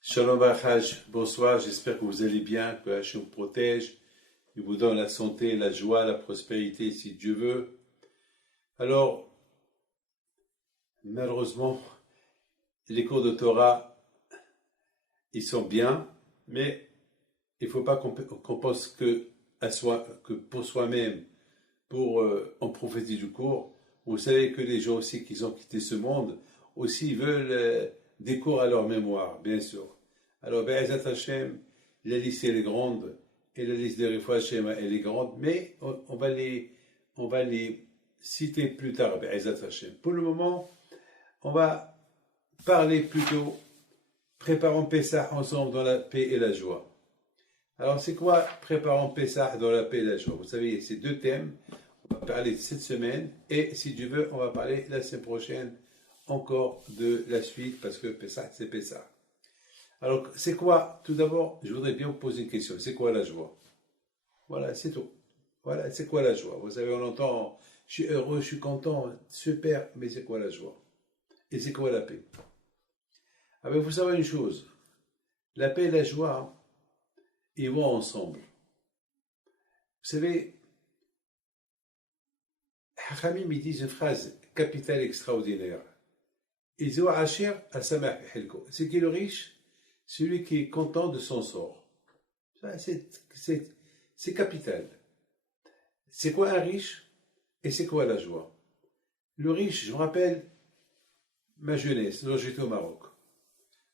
Shalom Bachaj, bonsoir, j'espère que vous allez bien, que Hachem vous protège, il vous donne la santé, la joie, la prospérité si Dieu veut. Alors, malheureusement, les cours de Torah, ils sont bien, mais il ne faut pas qu'on pense que pour soi-même, pour en profiter du cours. Vous savez que les gens aussi qui ont quitté ce monde, aussi veulent des cours à leur mémoire, bien sûr. Alors, Be'ezat Hashem, la liste elle est grande, et la liste des Refoua Shema elle est grande, mais on va les citer plus tard, Be'ezat Hashem. Pour le moment, on va parler plutôt, préparons Pessah ensemble dans la paix et la joie. Alors, c'est quoi préparons Pessah dans la paix et la joie? Vous savez, c'est deux thèmes. On va parler cette semaine, et si Dieu veut, on va parler la semaine prochaine encore de la suite, parce que Pessah, c'est Pessah. Alors, c'est quoi? Tout d'abord, je voudrais bien vous poser une question. C'est quoi la joie? Voilà, c'est tout. Voilà, c'est quoi la joie? Vous savez, on entend, je suis heureux, je suis content, super, mais c'est quoi la joie? Et c'est quoi la paix? Alors, il faut savoir une chose. La paix et la joie, ils vont ensemble. Vous savez, Hachamim, ils disent une phrase capitale extraordinaire. Ils disent, c'est qui est le riche? Celui qui est content de son sort. C'est capital. C'est quoi un riche et c'est quoi la joie? Le riche, je me rappelle ma jeunesse, lorsque j'étais au Maroc.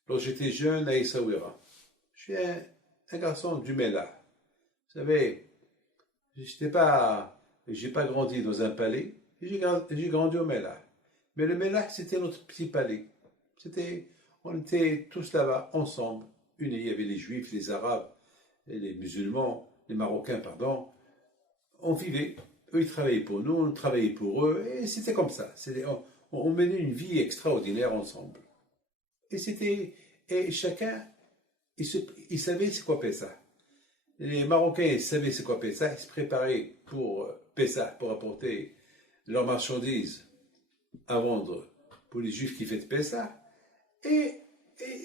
Lorsque j'étais jeune à Essaouira. Je suis un garçon du Mellah. Vous savez, j'ai pas grandi dans un palais, j'ai grandi au Mellah. Mais le Mellah, c'était notre petit palais. On était tous là-bas, ensemble, unis. Il y avait les Juifs, les Arabes, les musulmans, les Marocains, pardon. On vivait. Eux, ils travaillaient pour nous, on travaillait pour eux, et c'était comme ça. On menait une vie extraordinaire ensemble. Et chacun, il savait c'est quoi Pessah. Les Marocains, ils savaient c'est quoi Pessah, ils se préparaient pour Pessah, pour apporter leurs marchandises à vendre pour les Juifs qui fêtent Pessah. Et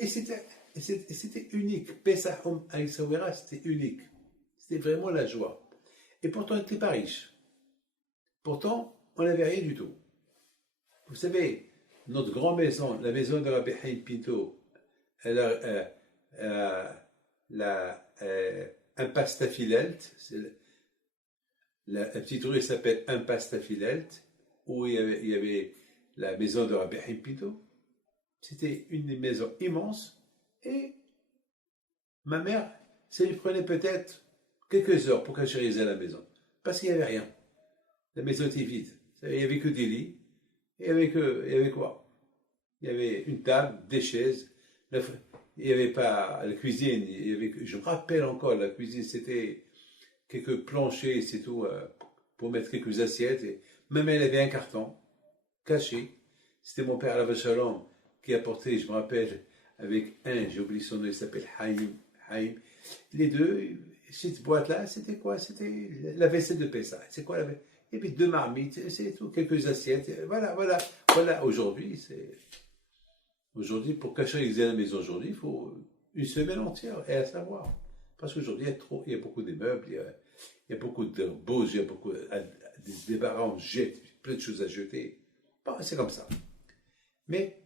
c'était unique. Pessah à Essaouira, c'était unique. C'était vraiment la joie. Et pourtant, on n'était pas riches. Pourtant, on n'avait rien du tout. Vous savez, notre grande maison, la maison de Rabbi Haïm Pinto, elle a un pastafilelt. La petite rue s'appelle un pastafilelt, où il y avait la maison de Rabbi Haïm Pinto. C'était une maison immense et ma mère, ça lui prenait peut-être quelques heures pour cachériser la maison parce qu'il n'y avait rien. La maison était vide. Il n'y avait que des lits. Il y avait quoi? Il y avait une table, des chaises. Il n'y avait pas la cuisine. Je me rappelle encore, la cuisine, c'était quelques planchers, c'est tout, pour mettre quelques assiettes. Et même elle avait un carton caché. C'était mon père à la Shalom qui a porté, je me rappelle, avec j'ai oublié son nom, il s'appelle Haïm. Les deux, cette boîte-là, c'était quoi? C'était la vaisselle de Pessah. C'est quoi la vaisselle? Et puis deux marmites, c'est tout, quelques assiettes. Voilà. Aujourd'hui, pour cachériser la maison aujourd'hui, il faut une semaine entière, et à savoir. Parce qu'aujourd'hui, il y a beaucoup de meubles, il y a beaucoup de beaux, il y a beaucoup de débarras, on jette, plein de choses à jeter. Bon, c'est comme ça. Mais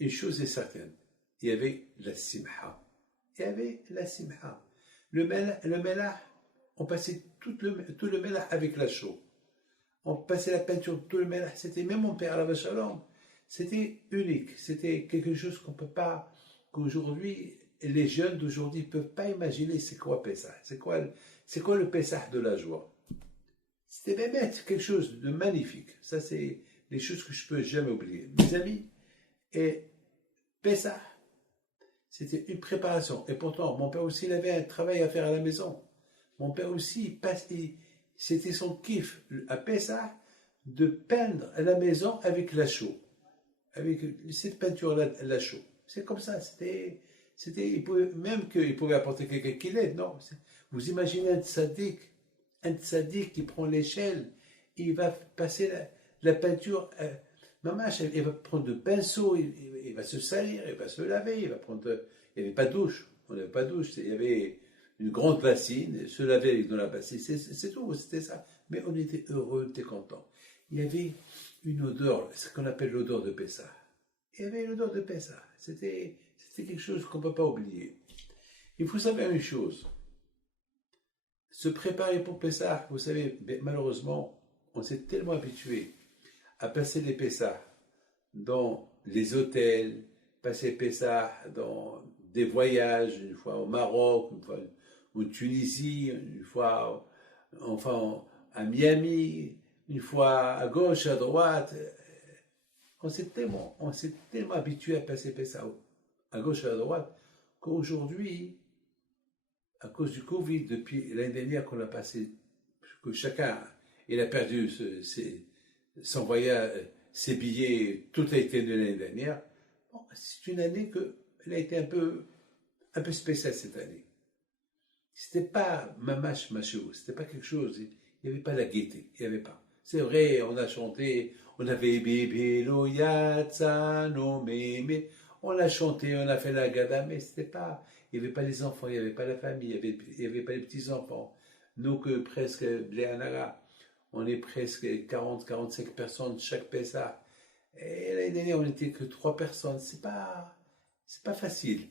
une chose est certaine, il y avait la simha. Le mélah, on passait tout le mélah avec la chaux. On passait la peinture, tout le mélah. C'était même mon père à la Shalom. C'était unique. C'était quelque chose qu'aujourd'hui, les jeunes d'aujourd'hui ne peuvent pas imaginer c'est quoi Pessah. C'est quoi le Pessah de la joie. C'était même quelque chose de magnifique. Ça, c'est les choses que je ne peux jamais oublier. Mes amis, et Pessah, c'était une préparation. Et pourtant, mon père aussi, il avait un travail à faire à la maison. Mon père aussi, c'était son kiff à Pessah de peindre à la maison avec la chaux. Avec cette peinture-là, la chaux. C'est comme ça. Il pouvait apporter quelqu'un qui l'aide. Non. Vous imaginez un tzaddik qui prend l'échelle, il va passer la peinture Mamash, il va prendre de pinceau, il va se salir, il va se laver, il va prendre. Il n'y avait pas de douche. On n'avait pas de douche. Il y avait une grande bassine, se laver dans la bassine, c'est tout, c'était ça. Mais on était heureux, on était contents. Il y avait une odeur, ce qu'on appelle l'odeur de Pessah. Il y avait l'odeur de Pessah. C'était quelque chose qu'on ne peut pas oublier. Il faut savoir une chose. Se préparer pour Pessah, vous savez, malheureusement, on s'est tellement habitué à passer les Pessah dans les hôtels, passer Pessah dans des voyages, une fois au Maroc, une fois en Tunisie, une fois enfin à Miami, une fois à gauche, à droite. On s'est tellement habitué à passer Pessah à gauche et à droite qu'aujourd'hui, à cause du Covid, depuis l'année dernière qu'on a passé, que chacun il a perdu son voyage, ses billets, tout a été de l'année dernière. Bon, c'est une année elle a été un peu spéciale cette année. C'était pas mamash machou, c'était pas quelque chose, il n'y avait pas la gaieté, il n'y avait pas. C'est vrai, on a chanté, on avait bébé lo yatsano mémé, on a chanté, on a fait la gada, mais c'était pas, il n'y avait pas les enfants, il n'y avait pas la famille, il n'y avait pas les petits-enfants. Nous que presque, Bléanaga, on est presque 40-45 personnes chaque Pessah. Et l'année dernière, on n'était que 3 personnes. C'est pas facile.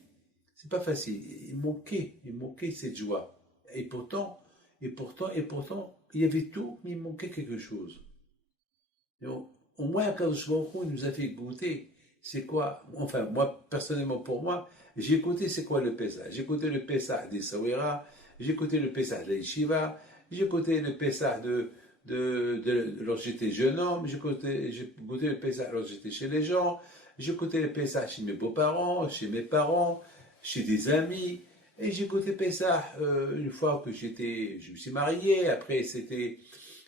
C'est pas facile. Il manquait cette joie. Et pourtant, il y avait tout, mais il manquait quelque chose. Et au moins, quand il nous a fait goûter, c'est quoi, enfin, moi, personnellement, pour moi, j'ai goûté c'est quoi le Pessah. J'ai goûté le Pessah des Sawira, j'ai goûté le Pessah de la Yeshiva, j'ai goûté le Pessah lorsque j'étais jeune homme, j'ai goûté le Pessah lorsque j'étais chez les gens, j'ai goûté le Pessah chez mes beaux-parents, chez mes parents, chez des amis, et j'ai goûté Pessah une fois que je me suis marié, après c'était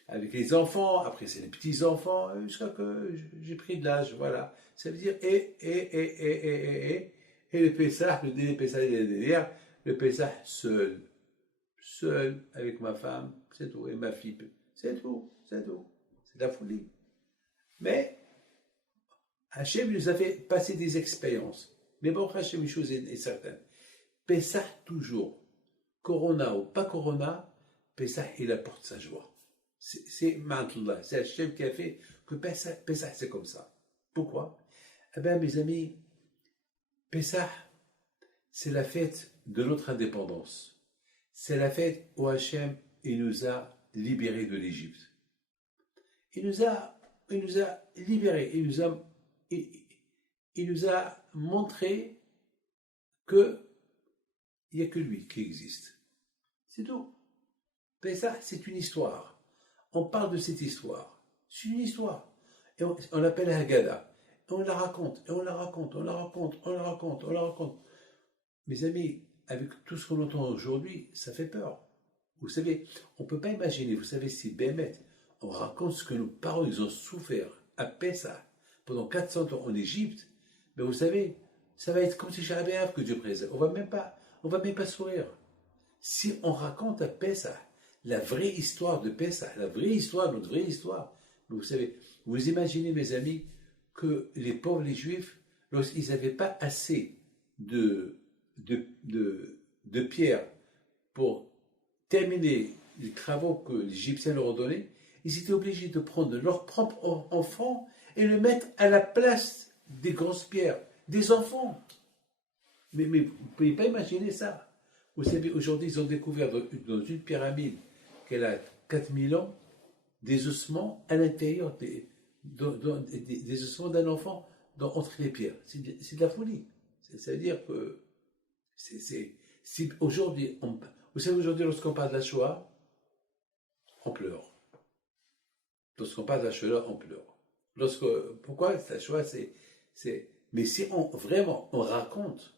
avec les enfants, après c'est les petits-enfants, jusqu'à que j'ai pris de l'âge, voilà. Ça veut dire et le Pessah, le délai Pessah et le Pessah seul, avec ma femme, c'est tout, et ma fille, c'est tout. C'est de la folie. Mais Hachem nous a fait passer des expériences. Mais bon, Hachem, une chose est certaine. Pessah toujours, Corona ou pas Corona, Pessah, il apporte sa joie. C'est Ma'atullah, c'est Hachem qui a fait que Pessah, c'est comme ça. Pourquoi? Eh bien, mes amis, Pessah, c'est la fête de notre indépendance. C'est la fête où Hachem, il nous a libérés de l'Égypte. Il nous a libérés, il nous a montré qu'il n'y a que lui qui existe. C'est tout. Mais ça, c'est une histoire. On parle de cette histoire. C'est une histoire. Et on l'appelle Haggadah. Et on la raconte, et on la raconte, on la raconte, on la raconte, on la raconte. Mes amis, avec tout ce qu'on entend aujourd'hui, ça fait peur. Vous savez, on ne peut pas imaginer, vous savez, si Bémet, on raconte ce que nos parents ils ont souffert à Pessah pendant 400 ans en Égypte, mais vous savez, ça va être comme si j'avais que Dieu préserve. On va même pas sourire. Si on raconte à Pessah la vraie histoire de Pessah, la vraie histoire, notre vraie histoire, mais vous savez, vous imaginez, mes amis, que les pauvres, les Juifs, lorsqu'ils n'avaient pas assez de pierre pour terminer les travaux que les Égyptiens leur ont donnés, ils étaient obligés de prendre leur propre enfant et le mettre à la place des grosses pierres, des enfants. Mais vous ne pouvez pas imaginer ça. Vous savez, aujourd'hui, ils ont découvert dans une pyramide qu'elle a 4000 ans, des ossements à l'intérieur, des ossements d'un enfant entre les pierres. C'est de la folie. Ça veut dire que si aujourd'hui, vous savez, aujourd'hui, lorsqu'on parle de la Shoah, on pleure. Lorsqu'on parle de la Shoah, on pleure. Pourquoi la Shoah, mais si vraiment on raconte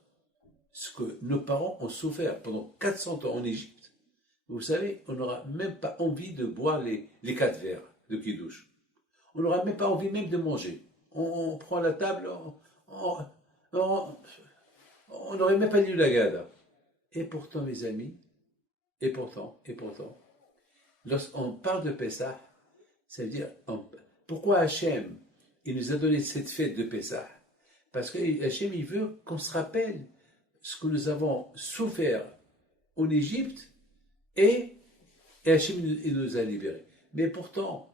ce que nos parents ont souffert pendant 400 ans en Égypte, vous savez, on n'aura même pas envie de boire les 4 verres de Kiddush. On n'aura même pas envie même de manger. On prend la table, on n'aurait même pas lu la Gada. Et pourtant, mes amis, et pourtant, lorsqu'on parle de Pessah, ça veut dire, pourquoi Hachem, il nous a donné cette fête de Pessah parce que Hachem, il veut qu'on se rappelle ce que nous avons souffert en Égypte et Hachem il nous a libérés. Pourtant,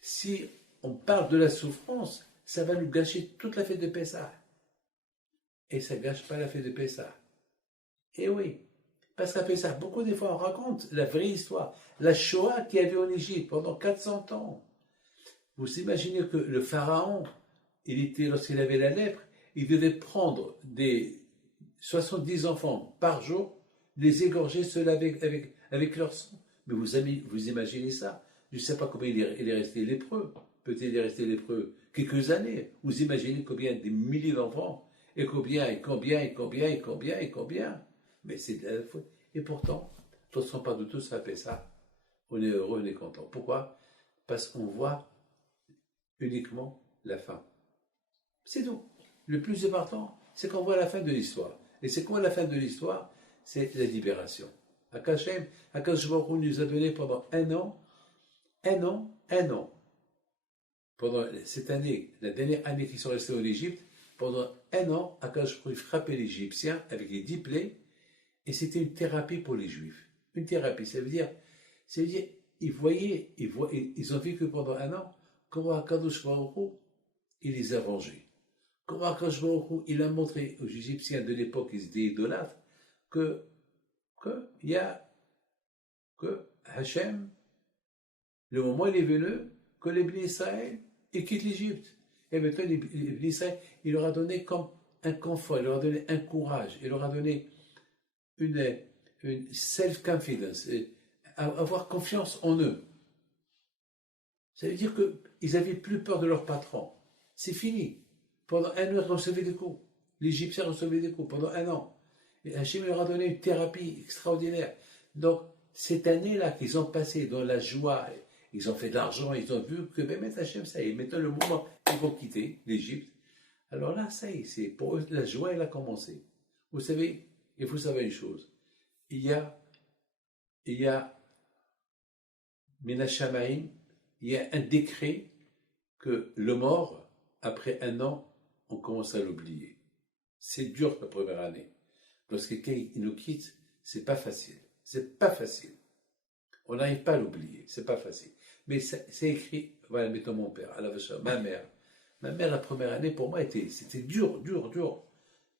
si on parle de la souffrance, ça va nous gâcher toute la fête de Pessah. Et ça ne gâche pas la fête de Pessah. Et oui, parce qu'à Pessah, beaucoup de fois on raconte la vraie histoire, la Shoah qu'il y avait en Égypte pendant 400 ans. Vous imaginez que le pharaon, lorsqu'il avait la lèpre, il devait prendre des 70 enfants par jour, les égorger seuls avec leur sang. Mais vous imaginez ça? Je ne sais pas combien il est resté lépreux. Peut-être il est resté lépreux quelques années. Vous imaginez combien des milliers d'enfants, et combien. Mais c'est de la faute. Et pourtant, on ne se rend pas de tout ça fait ça. On est heureux, on est content. Pourquoi? Parce qu'on voit uniquement la fin. C'est tout. Le plus important, c'est qu'on voit la fin de l'histoire. Et c'est quoi la fin de l'histoire? C'est la libération. Akash Baruch Hu nous a donné pendant un an, pendant cette année, la dernière année qu'ils sont restés en Égypte, pendant un an, Akash Baruch Hu frappait les Égyptiens avec les 10 plaies, et c'était une thérapie pour les Juifs. Une thérapie, ça veut dire ils ont vécu pendant un an, comment Akadosh Baruch Hu, il les a vengés. Comment Akadosh Baruch Hu, il a montré aux Égyptiens de l'époque, ils étaient idolâtres, que Hachem, le moment il est venu, que les Bnei Israël, ils quittent l'Égypte. Et maintenant, les Bnei Israël, il leur a donné comme un confort, il leur a donné un courage, il leur a donné une self-confidence, avoir confiance en eux. Ça veut dire qu'ils n'avaient plus peur de leur patron. C'est fini. Pendant un an, ils recevaient des coups. L'Égyptien recevait des coups pendant un an. Et Hachem leur a donné une thérapie extraordinaire. Donc, cette année-là qu'ils ont passé dans la joie, ils ont fait de l'argent, ils ont vu que même Hachem, ça y est, maintenant le moment ils vont quitter l'Égypte. Alors là, ça y est, pour eux, la joie, elle a commencé. Vous savez, il faut savoir une chose. Il y a Menachamaïm, il y a un décret que le mort, après un an, on commence à l'oublier. C'est dur la première année. Lorsque quelqu'un nous quitte, c'est pas facile. C'est pas facile. On n'arrive pas à l'oublier. C'est pas facile. Mais c'est écrit, voilà, mettons mon père, ma mère. Ma mère, la première année, pour moi, c'était dur.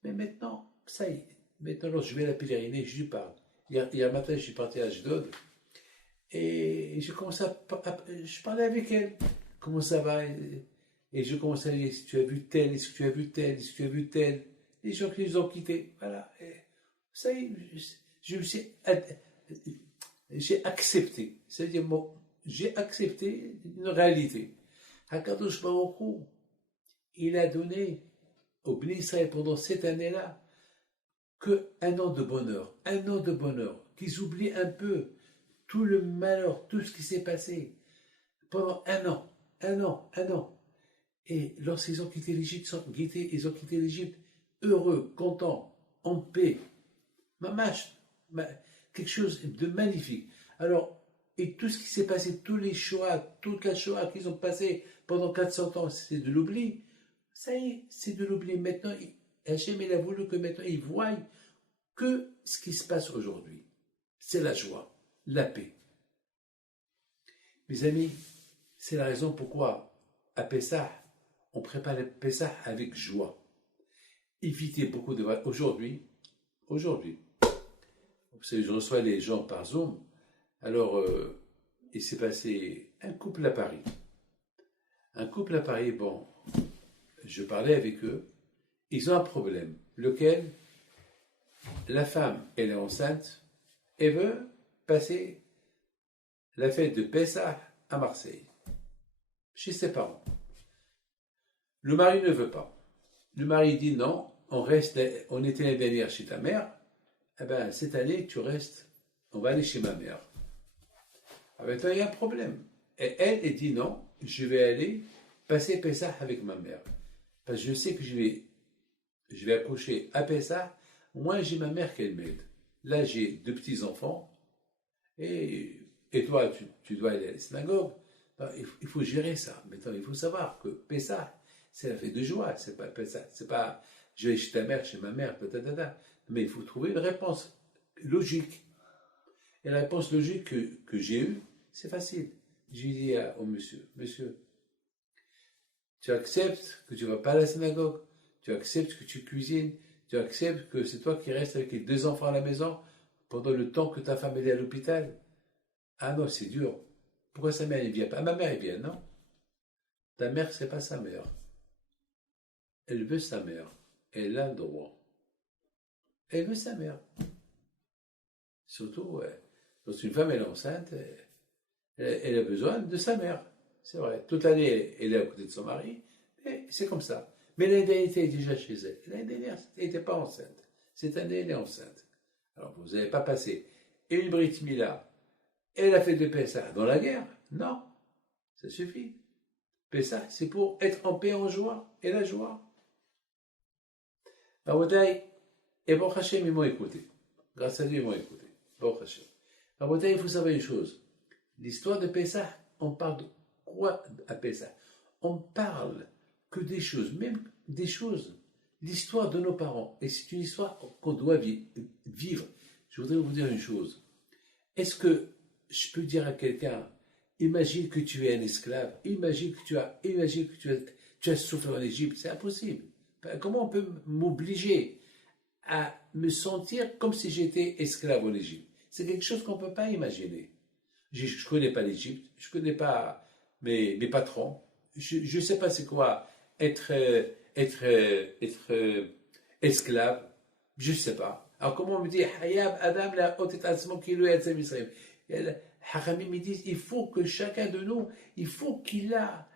Mais maintenant, ça y est. Maintenant, lorsque je vais à la pèlerinée, je lui parle. Hier matin, je suis parti à Ashdod et je commence je parlais avec elle. Comment ça va? Et je commence à dire, est-ce que tu as vu tel, est-ce que tu as vu tel, est-ce que tu as vu tel? Les gens qui nous ont quittés, voilà. Et ça y est, j'ai accepté. C'est-à-dire, bon, j'ai accepté une réalité. Hakadosh Baruch Hu, il a donné au Bnei Israël pendant cette année-là qu'un an de bonheur, qu'ils oublient un peu tout le malheur, tout ce qui s'est passé pendant un an. Et lorsqu'ils ont quitté l'Égypte, ils ont quitté l'Égypte heureux, contents, en paix. Quelque chose de magnifique. Alors, et tout ce qui s'est passé, toute la Shoah qu'ils ont passé pendant 400 ans, c'est de l'oubli. Ça y est, c'est de l'oubli. Maintenant, Hachem, il a voulu que maintenant, ils voient que ce qui se passe aujourd'hui. C'est la joie, la paix. Mes amis, c'est la raison pourquoi, à Pessah, on prépare le Pessah avec joie. Évitez beaucoup de... Aujourd'hui, vous savez, je reçois les gens par Zoom. Alors, il s'est passé un couple à Paris. Bon, je parlais avec eux. Ils ont un problème. Lequel? La femme, elle est enceinte et veut passer la fête de Pessah à Marseille, chez ses parents. Le mari ne veut pas. Le mari dit non, on était l'année dernière chez ta mère. Eh bien, cette année, tu restes, on va aller chez ma mère. Ah ben, il y a un problème. Et elle dit non, je vais aller passer Pessah avec ma mère. Parce que je sais que je vais accoucher à Pessah. Moi, j'ai ma mère qu'elle m'aide. Là, j'ai 2 petits-enfants. Et toi, tu dois aller à la synagogue. Ben, il faut gérer ça. Maintenant, il faut savoir que Pessah, c'est la fête de joie. C'est pas Pessah, c'est pas je vais chez ta mère, chez ma mère, ta. Mais il faut trouver une réponse logique. Et la réponse logique que j'ai eue, c'est facile. J'ai dit au monsieur, monsieur, tu acceptes que tu ne vas pas à la synagogue, tu acceptes que tu cuisines, tu acceptes que c'est toi qui restes avec les 2 enfants à la maison pendant le temps que ta femme est à l'hôpital. Ah non, c'est dur. Pourquoi sa mère ne vient pas? Ah, ma mère, elle vient, non? Ta mère, c'est pas sa mère. Elle veut sa mère. Elle a le droit. Elle veut sa mère. Surtout, ouais. Quand une femme elle est enceinte, elle a besoin de sa mère. C'est vrai. Toute l'année, elle est à côté de son mari, et c'est comme ça. Mais l'année dernière, elle était déjà chez elle. L'année dernière, elle n'était pas enceinte. Cette année, elle est enceinte. Alors, vous n'avez pas passé. Et une Brit Mila, elle a fait de Pessah dans la guerre? Non, ça suffit. Pessah, c'est pour être en paix, en joie, et la joie. Rabotai, et Baruch Hashem, ils m'ont écouté. Grâce à Dieu, ils m'ont écouté. Baruch Hashem. Rabotai, il faut savoir une chose. L'histoire de Pessah, on parle de quoi à Pessah? On parle que des choses, même des choses. L'histoire de nos parents. Et c'est une histoire qu'on doit vivre. Je voudrais vous dire une chose. Est-ce que je peux dire à quelqu'un, imagine que tu es un esclave, imagine que tu as souffert en Égypte? C'est impossible. Comment on peut m'obliger à me sentir comme si j'étais esclave en Égypte? C'est quelque chose qu'on ne peut pas imaginer. Je ne connais pas l'Égypte, je ne connais pas mes patrons, je ne sais pas c'est quoi être esclave, je ne sais pas. Alors comment on me dit, Hayab Adam la otet atzmo kilo yatzem Israël. Haramim me disent, il faut que chacun de nous, il faut qu'il a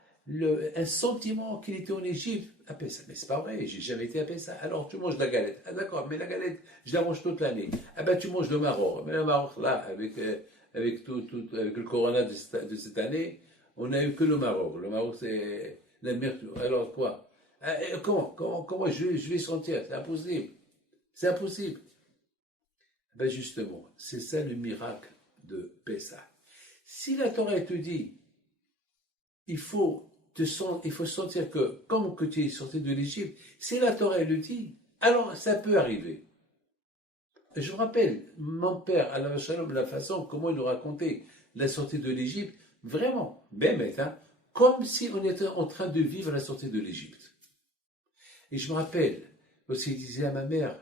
un sentiment qu'il était en Égypte à Pessah. Mais c'est pas vrai, j'ai jamais été à Pessah. Alors tu manges de la galette. Ah d'accord, mais la galette, je la mange toute l'année. Ah ben tu manges le Maroc. Mais le Maroc là, avec le corona de cette année, on n'a eu que le Maroc. Le Maroc c'est la mer. Alors quoi? Comment je vais sentir? C'est impossible. C'est impossible. Ben justement, c'est ça le miracle de Pessah. Si la Torah te dit, il faut sentir que, comme que tu es sorti de l'Égypte, si la Torah le dit, alors ça peut arriver. Je me rappelle, mon père, Alav Shalom, la façon comment il nous racontait la sortie de l'Égypte, vraiment, comme si on était en train de vivre la sortie de l'Égypte. Et je me rappelle, aussi il disait à ma mère,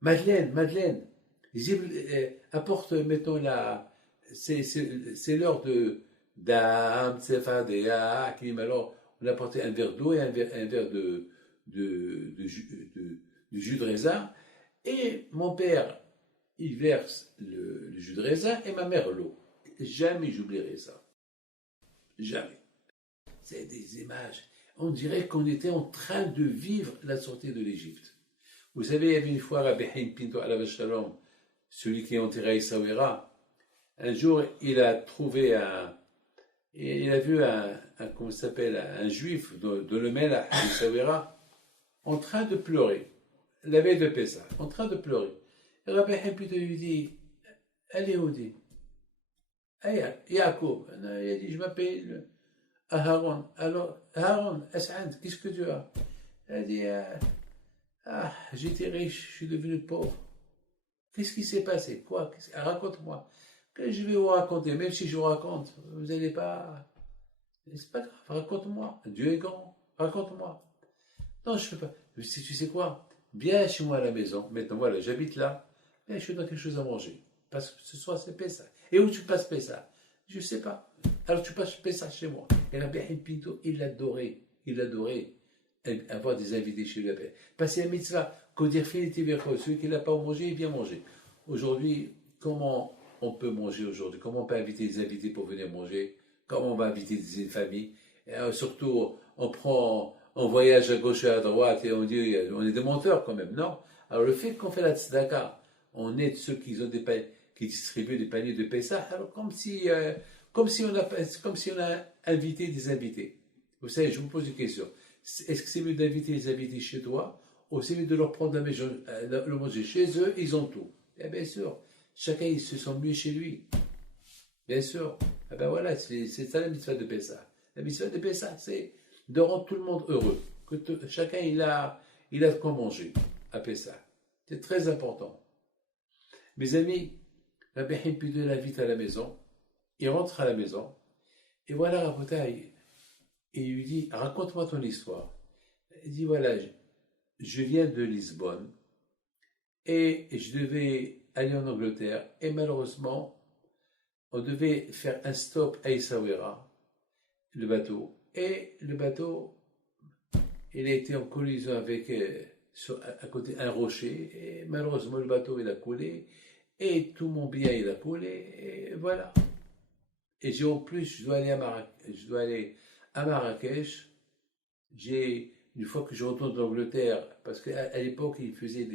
Madeleine, il disait, apporte, mettons, c'est l'heure de Dam, Tsefadea, alors on apportait un verre d'eau et un verre de jus de raisin, et mon père, il verse le jus de raisin et ma mère l'eau. Jamais j'oublierai ça. Jamais. C'est des images. On dirait qu'on était en train de vivre la sortie de l'Égypte. Vous savez, il y avait une fois Rabbi Haïm Pinto Alav Shalom, celui qui est enterré à Essaouira. Un jour, il a vu comment ça s'appelle, un juif de le Mellah à Essaouira en train de pleurer. La veille de Pessah, en train de pleurer. Et Rabbi Haïm Pinto lui dit, allez, Oudi. Yacoub. Il a dit, je m'appelle Aaron. Alors, Aaron, qu'est-ce que tu as? Il a dit, j'étais riche, je suis devenu pauvre. Qu'est-ce qui s'est passé? Quoi? Raconte-moi. Je vais vous raconter, même si je vous raconte, vous n'allez pas. C'est pas grave, raconte-moi. Dieu est grand, raconte-moi. Non, je ne peux pas. Tu sais quoi? Viens chez moi à la maison. Maintenant, voilà, j'habite là. Mais je te donne quelque chose à manger. Parce que ce soir, c'est Pessah. Et où tu passes Pessah? Je ne sais pas. Alors tu passes Pessah chez moi. Et Rabbi Haïm Pinto, il adorait avoir des invités chez lui. Passer la mitzvah, Kodir Finiti Verko, celui qui n'a pas mangé, il vient manger. Aujourd'hui, comment on peut manger aujourd'hui? Comment on peut inviter des invités pour venir manger? Comment on va inviter des familles? Et surtout, on voyage à gauche et à droite et on dit, on est des menteurs quand même, non? Alors le fait qu'on fait la tzedaka, on aide ceux qui distribuent des paniers de Pessah, alors comme si on a invité des invités. Vous savez, je vous pose une question. Est-ce que c'est mieux d'inviter les invités chez toi ou c'est mieux de leur prendre le manger chez eux? Ils ont tout. Et bien sûr, chacun il se sent mieux chez lui. Bien sûr. Ah ben voilà, c'est ça la mitzvah de Pessah. La mitzvah de Pessah, c'est de rendre tout le monde heureux. Que chacun, il a de quoi manger à Pessah. C'est très important. Mes amis, Rabbi Himpido l'invite à la maison. Il rentre à la maison. Et voilà, Rabotai, il lui dit, raconte-moi ton histoire. Il dit, voilà, je viens de Lisbonne et je devais aller en Angleterre. Et malheureusement, on devait faire un stop à Essaouira, le bateau. Et le bateau, il a été en collision avec, à côté, un rocher. Et malheureusement, le bateau, il a coulé. Et tout mon bien, il a coulé. Et voilà. Et en plus, je dois aller à Marrakech. Une fois que je retourne d'Angleterre, parce qu'à l'époque, il faisait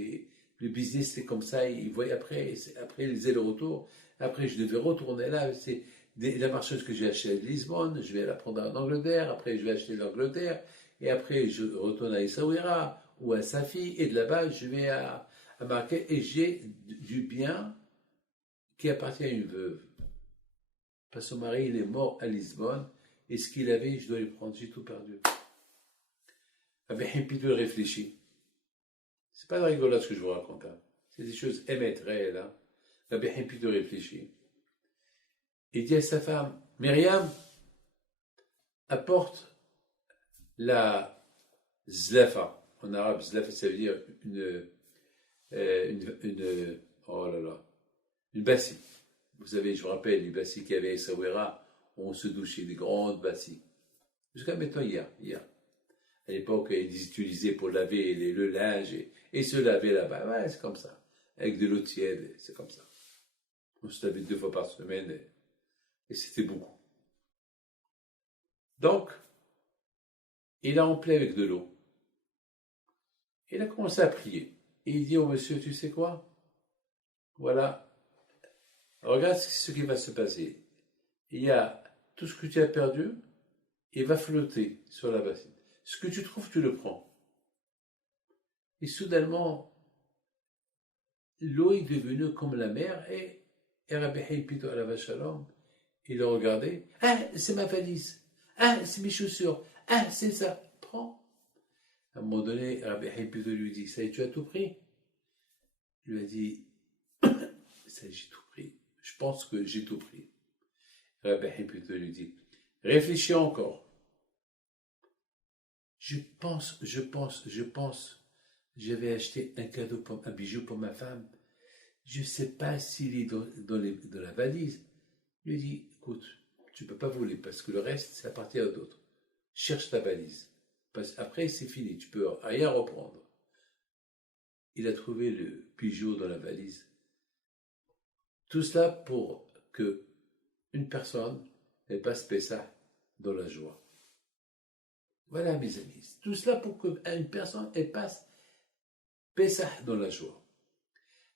le business, c'était comme ça, il voyait après il faisait le retour. Après, je devais retourner là, c'est la marchandise que j'ai achetée à Lisbonne, je vais la prendre en Angleterre, après je vais acheter l'Angleterre, et après je retourne à Essaouira ou à Safi, et de là-bas, je vais à Marrakech, et j'ai du bien qui appartient à une veuve. Parce que son mari, il est mort à Lisbonne, et ce qu'il avait, je dois lui prendre, j'ai tout perdu. Rabbi Himpido réfléchit. C'est pas de rigolade ce que je vous raconte. Hein. C'est des choses émettes, réelles. Hein. Rabbi Himpido réfléchit. Il dit à sa femme, Myriam, apporte la zlafa. En arabe, zlafa, ça veut dire oh là là, une bassie. Vous savez, je vous rappelle, les bassies qu'il y avait à Essaouira, on se douchait des grandes bassies. Jusqu'à maintenant, il y a. À l'époque, ils utilisaient pour laver le linge et se laver là-bas. Ouais, c'est comme ça. Avec de l'eau tiède, c'est comme ça. On se lavait 2 fois par semaine et c'était beaucoup. Donc, il a rempli avec de l'eau. Il a commencé à prier. Et il dit au monsieur, tu sais quoi? Voilà, regarde ce qui va se passer. Il y a tout ce que tu as perdu, il va flotter sur la bassine. Ce que tu trouves, tu le prends. Et soudainement, l'eau est devenue comme la mer et Rabbi Himpido Alav Shalom, il a regardé. Ah, c'est ma valise. Ah, c'est mes chaussures. Ah, c'est ça. Prends. À un moment donné, Rabbi Himpido lui dit, ça y est, tu as tout pris? Il lui a dit, ça y est, j'ai tout pris. Je pense que j'ai tout pris. Rabbi Himpido lui dit, réfléchis encore. Je pense, j'avais acheté un bijou pour ma femme. Je ne sais pas s'il est dans la valise. Il lui dit, écoute, tu ne peux pas voler parce que le reste, ça appartient à d'autres. Cherche ta valise. Après, c'est fini, tu peux rien reprendre. Il a trouvé le bijou dans la valise. Tout cela pour que une personne, elle passe Pessah dans la joie. Voilà, mes amis. Tout cela pour qu'une personne, elle passe Pessah dans la joie.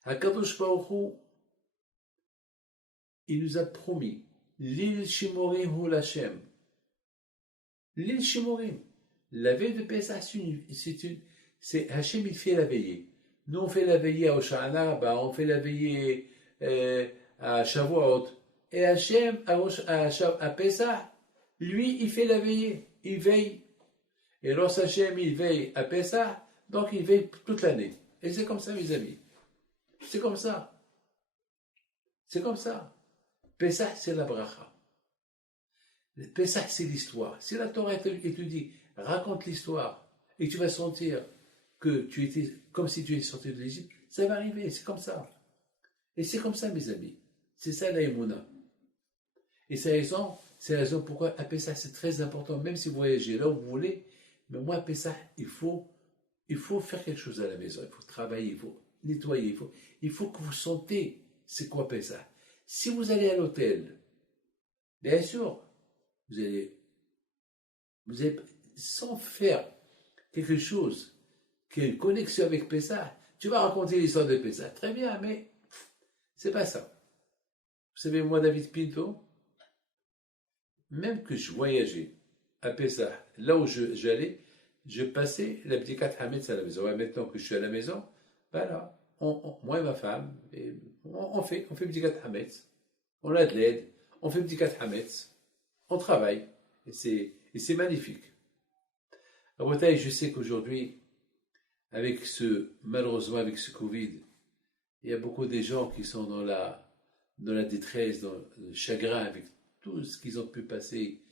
HaKadosh Baruch Hu, il nous a promis l'île Shimorim hu l'Hashem. L'île Shimorim. La veille de Pessah, c'est Hachem, il fait la veillée. Nous, on fait la veillée à Oshana, on fait la veillée à Shavuot. Et Hachem, à Pessah, lui, il fait la veillée. Il veille. Et lorsque Hachem, il veille à Pessah, donc il veille toute l'année. Et c'est comme ça, mes amis. C'est comme ça. C'est comme ça. Pessah, c'est la bracha. Pessah, c'est l'histoire. Si la Torah te dit, raconte l'histoire, et tu vas sentir que tu étais comme si tu étais sorti de l'Égypte, ça va arriver, c'est comme ça. Et c'est comme ça, mes amis. C'est ça la Emouna. Et c'est la raison pourquoi à Pessah, c'est très important, même si vous voyagez là où vous voulez, mais moi, à Pessah, il faut faire quelque chose à la maison, il faut travailler, il faut nettoyer, il faut que vous sentez c'est quoi Pessah. Si vous allez à l'hôtel, bien sûr, vous allez sans faire quelque chose qui a une connexion avec Pessah, tu vas raconter l'histoire de Pessah. Très bien, mais c'est pas ça. Vous savez, moi, David Pinto, même que je voyageais à Pessah, là où j'allais, je passais la Bdikat Hametz à la maison. Ouais, maintenant que je suis à la maison, moi et ma femme, on fait Bdikat Hametz. On a de l'aide, on fait Bdikat Hametz, on travaille, et c'est magnifique. Alors, je sais qu'aujourd'hui, malheureusement, avec ce Covid, il y a beaucoup de gens qui sont dans la détresse, dans le chagrin, avec tout ce qu'ils ont pu passer.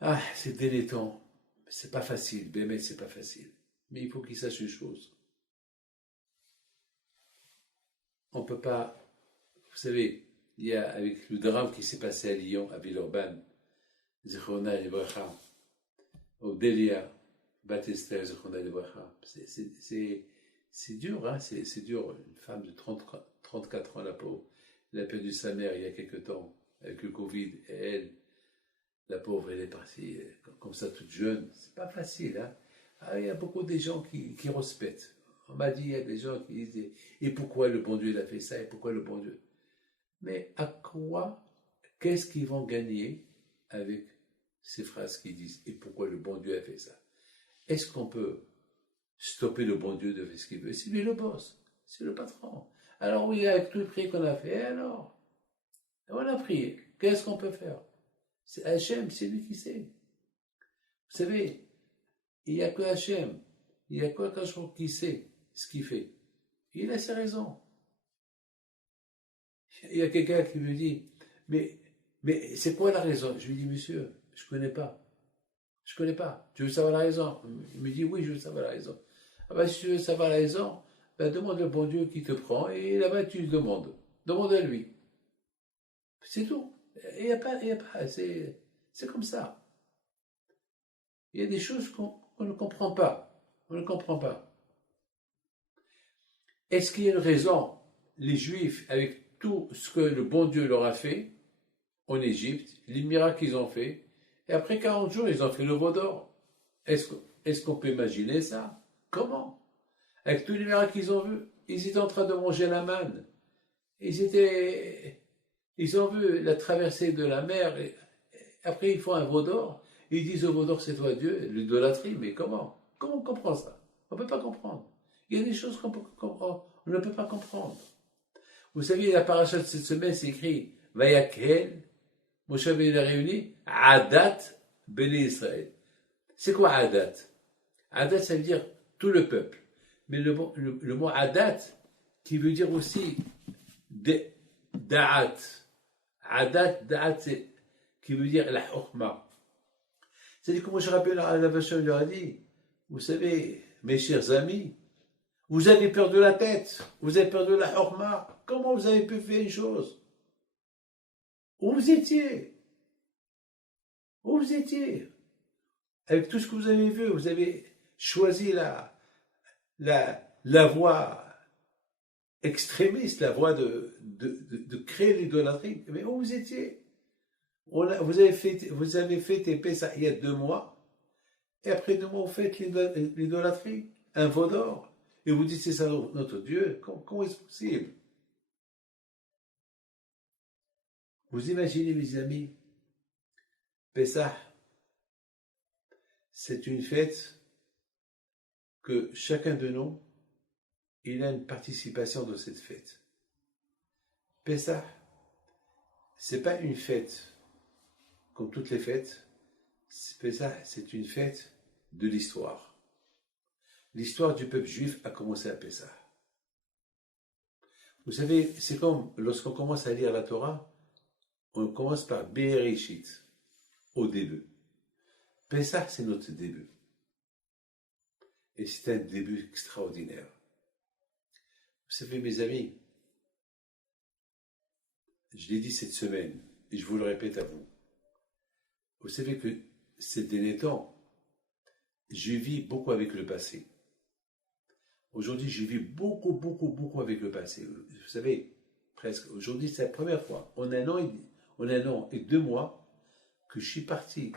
Ah, c'est délétant. C'est pas facile, Bémet, c'est pas facile. Mais il faut qu'ils sachent une chose. On peut pas, vous savez, il y a, avec le drame qui s'est passé à Lyon, à Villeurbanne, Zichrona Libracha, au Delia, Batester, Zichrona Libracha, c'est dur, hein, c'est dur. Une femme de 34 ans, la pauvre, elle a perdu sa mère il y a quelque temps, avec le Covid, et elle, la pauvre, elle est partie comme ça toute jeune. C'est pas facile, hein. Ah, il y a beaucoup de gens qui respectent. On m'a dit, il y a des gens qui disent, et pourquoi le bon Dieu il a fait ça, et pourquoi le bon Dieu. Mais à quoi, qu'est-ce qu'ils vont gagner avec ces phrases qu'ils disent, et pourquoi le bon Dieu a fait ça? Est-ce qu'on peut stopper le bon Dieu de faire ce qu'il veut? C'est lui le boss, c'est le patron. Alors oui, avec tout le prix qu'on a fait, alors, on a prié. Qu'est-ce qu'on peut faire? C'est Hachem, c'est lui qui sait. Vous savez, il n'y a que Hachem, il n'y a que Hachem qui sait ce qu'il fait. Il a ses raisons. Il y a quelqu'un qui me dit, mais c'est quoi la raison? Je lui dis, monsieur, je ne connais pas. Je ne connais pas. Tu veux savoir la raison? Il me dit, oui, je veux savoir la raison. Ah ben, si tu veux savoir la raison, ben, demande au bon Dieu qui te prend, et là-bas, tu lui demandes. Demande à lui. C'est tout. Il n'y a pas, c'est comme ça. Il y a des choses qu'on ne comprend pas. On ne comprend pas. Est-ce qu'il y a une raison? Les Juifs, avec tout ce que le bon Dieu leur a fait en Égypte, les miracles qu'ils ont fait, et après 40 jours, ils ont fait le veau d'or. Est-ce qu'on peut imaginer ça? Comment? Avec tous les miracles qu'ils ont vus, ils étaient en train de manger la manne. Ils ont vu la traversée de la mer, et après ils font un veau d'or, ils disent au veau d'or, c'est toi Dieu, l'idolâtrie, mais comment? Comment on comprend ça? On ne peut pas comprendre. Il y a des choses qu'on ne peut pas comprendre. Vous savez, la paracha de cette semaine, c'est écrit Vayakel, Moshe il a réuni Adat Béné Israël. C'est quoi Adat? Adat, ça veut dire tout le peuple. Mais le mot Adat, qui veut dire aussi Da'at. Da'at, c'est qui veut dire la Chokhma. C'est-à-dire que Moshe Rabbeinu la Vachon lui a dit, vous savez, mes chers amis, vous avez peur de la tête, vous avez peur de la Chokhma. Comment vous avez pu faire une chose? Où vous étiez? Où vous étiez? Avec tout ce que vous avez vu, vous avez choisi la voie extrémiste, la voie de créer l'idolâtrie. Mais où vous étiez? Vous avez fait tes Pessah il y a 2 mois, et après 2 mois, vous faites l'idolâtrie, un veau d'or, et vous dites c'est ça notre Dieu. Comment est-ce possible? Vous imaginez, mes amis, Pessah, c'est une fête que chacun de nous, il a une participation dans cette fête. Pessah, c'est pas une fête comme toutes les fêtes. Pessah, c'est une fête de l'histoire. L'histoire du peuple juif a commencé à Pessah. Vous savez, c'est comme lorsqu'on commence à lire la Torah, on commence par Bereshit, au début. Pessah, c'est notre début. Et c'est un début extraordinaire. Vous savez, mes amis, je l'ai dit cette semaine, et je vous le répète à vous. Vous savez que ces derniers temps, je vis beaucoup avec le passé. Aujourd'hui, je vis beaucoup avec le passé. Vous savez, presque, aujourd'hui, c'est la première fois, en un an et 2 mois, que je suis parti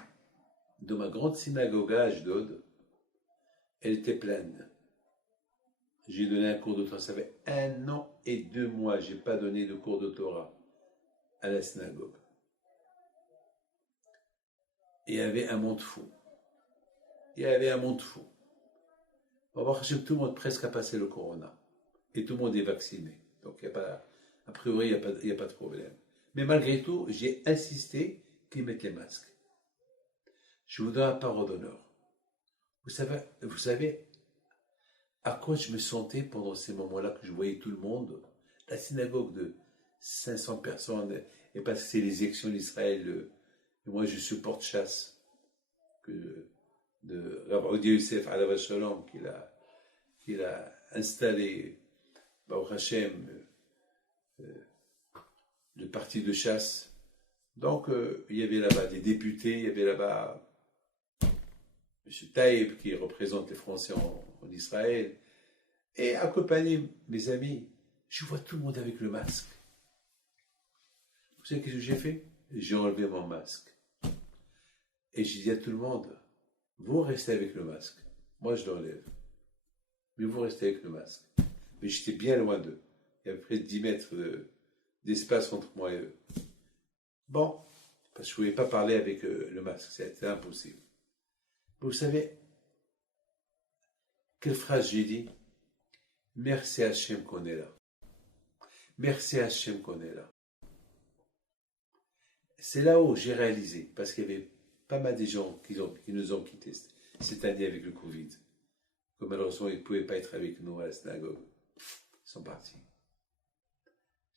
de ma grande synagogue à Ashdod. Elle était pleine. J'ai donné un cours de Torah. Ça fait 1 an et 2 mois, je n'ai pas donné de cours de Torah à la synagogue. Et il y avait un monde fou. On va voir que tout le monde presque a passé le corona. Et tout le monde est vacciné. Donc, a priori, il n'y a pas de problème. Mais malgré tout, j'ai insisté qu'ils mettent les masques. Je vous donne la parole d'honneur. Vous savez à quoi je me sentais pendant ces moments-là que je voyais tout le monde. La synagogue de 500 personnes, et parce que c'est les élections d'Israël, et moi je supporte Chasse, de Rav Odia Youssef Alav Shalom, qu'il a installé, Baruch Hashem, le parti de Chasse. Donc il y avait là-bas des députés, il y avait là-bas M. Taïb qui représente les Français en Israël, et accompagné mes amis, je vois tout le monde avec le masque. Vous savez ce que j'ai fait? J'ai enlevé mon masque. Et j'ai dit à tout le monde, vous restez avec le masque. Moi, je l'enlève. Mais vous restez avec le masque. Mais j'étais bien loin d'eux. Il y avait près de 10 mètres d'espace entre moi et eux. Bon, parce que je ne pouvais pas parler avec le masque. C'était impossible. Vous savez, quelle phrase j'ai dit? Merci Hachem qu'on est là. Merci Hachem qu'on est là. C'est là où j'ai réalisé, parce qu'il y avait pas mal de gens qui nous ont quittés cette année avec le Covid, que malheureusement ils ne pouvaient pas être avec nous à la synagogue. Ils sont partis.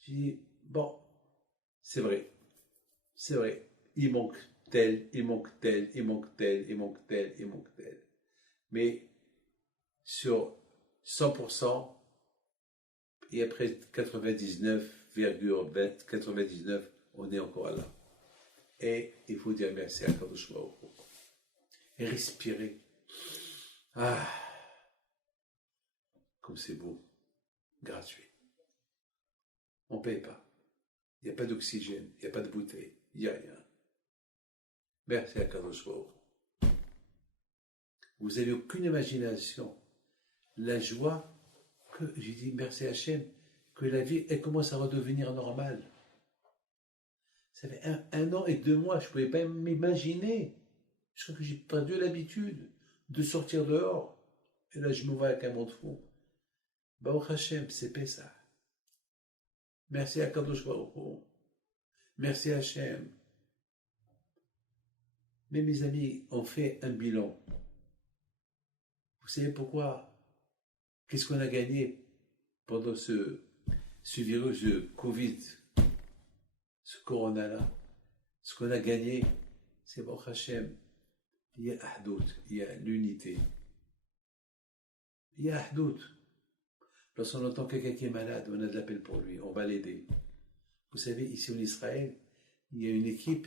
J'ai dit, bon, c'est vrai, il manque tel, il manque tel, il manque tel, il manque tel, il manque tel. Mais sur 100%, et après 99,99, on est encore là. Et il faut dire merci à Kadosh Baruch Hu. Et respirer. Ah, comme c'est beau. Gratuit. On ne paye pas. Il n'y a pas d'oxygène, il n'y a pas de bouteille, il n'y a rien. Merci à Kadosh Baruch Hu. Vous n'avez aucune imagination. La joie que, j'ai dit merci à Hachem, que la vie, elle commence à redevenir normale. Ça fait un an et 2 mois, je ne pouvais pas m'imaginer. Je crois que j'ai perdu l'habitude de sortir dehors. Et là, je me vois avec un monde fou. Baruch Hashem, c'est Pessah. Merci à Kadosh Baruch Hu. Merci Hachem. Mais mes amis, on fait un bilan. Vous savez pourquoi? Qu'est-ce qu'on a gagné pendant ce virus de Covid, ce corona-là? Ce qu'on a gagné, c'est Baruch Hashem. Il y a Ahdout, il y a l'unité. Il y a Ahdout. Lorsqu'on entend quelqu'un qui est malade, on a de la peine pour lui, on va l'aider. Vous savez, ici en Israël, il y a une équipe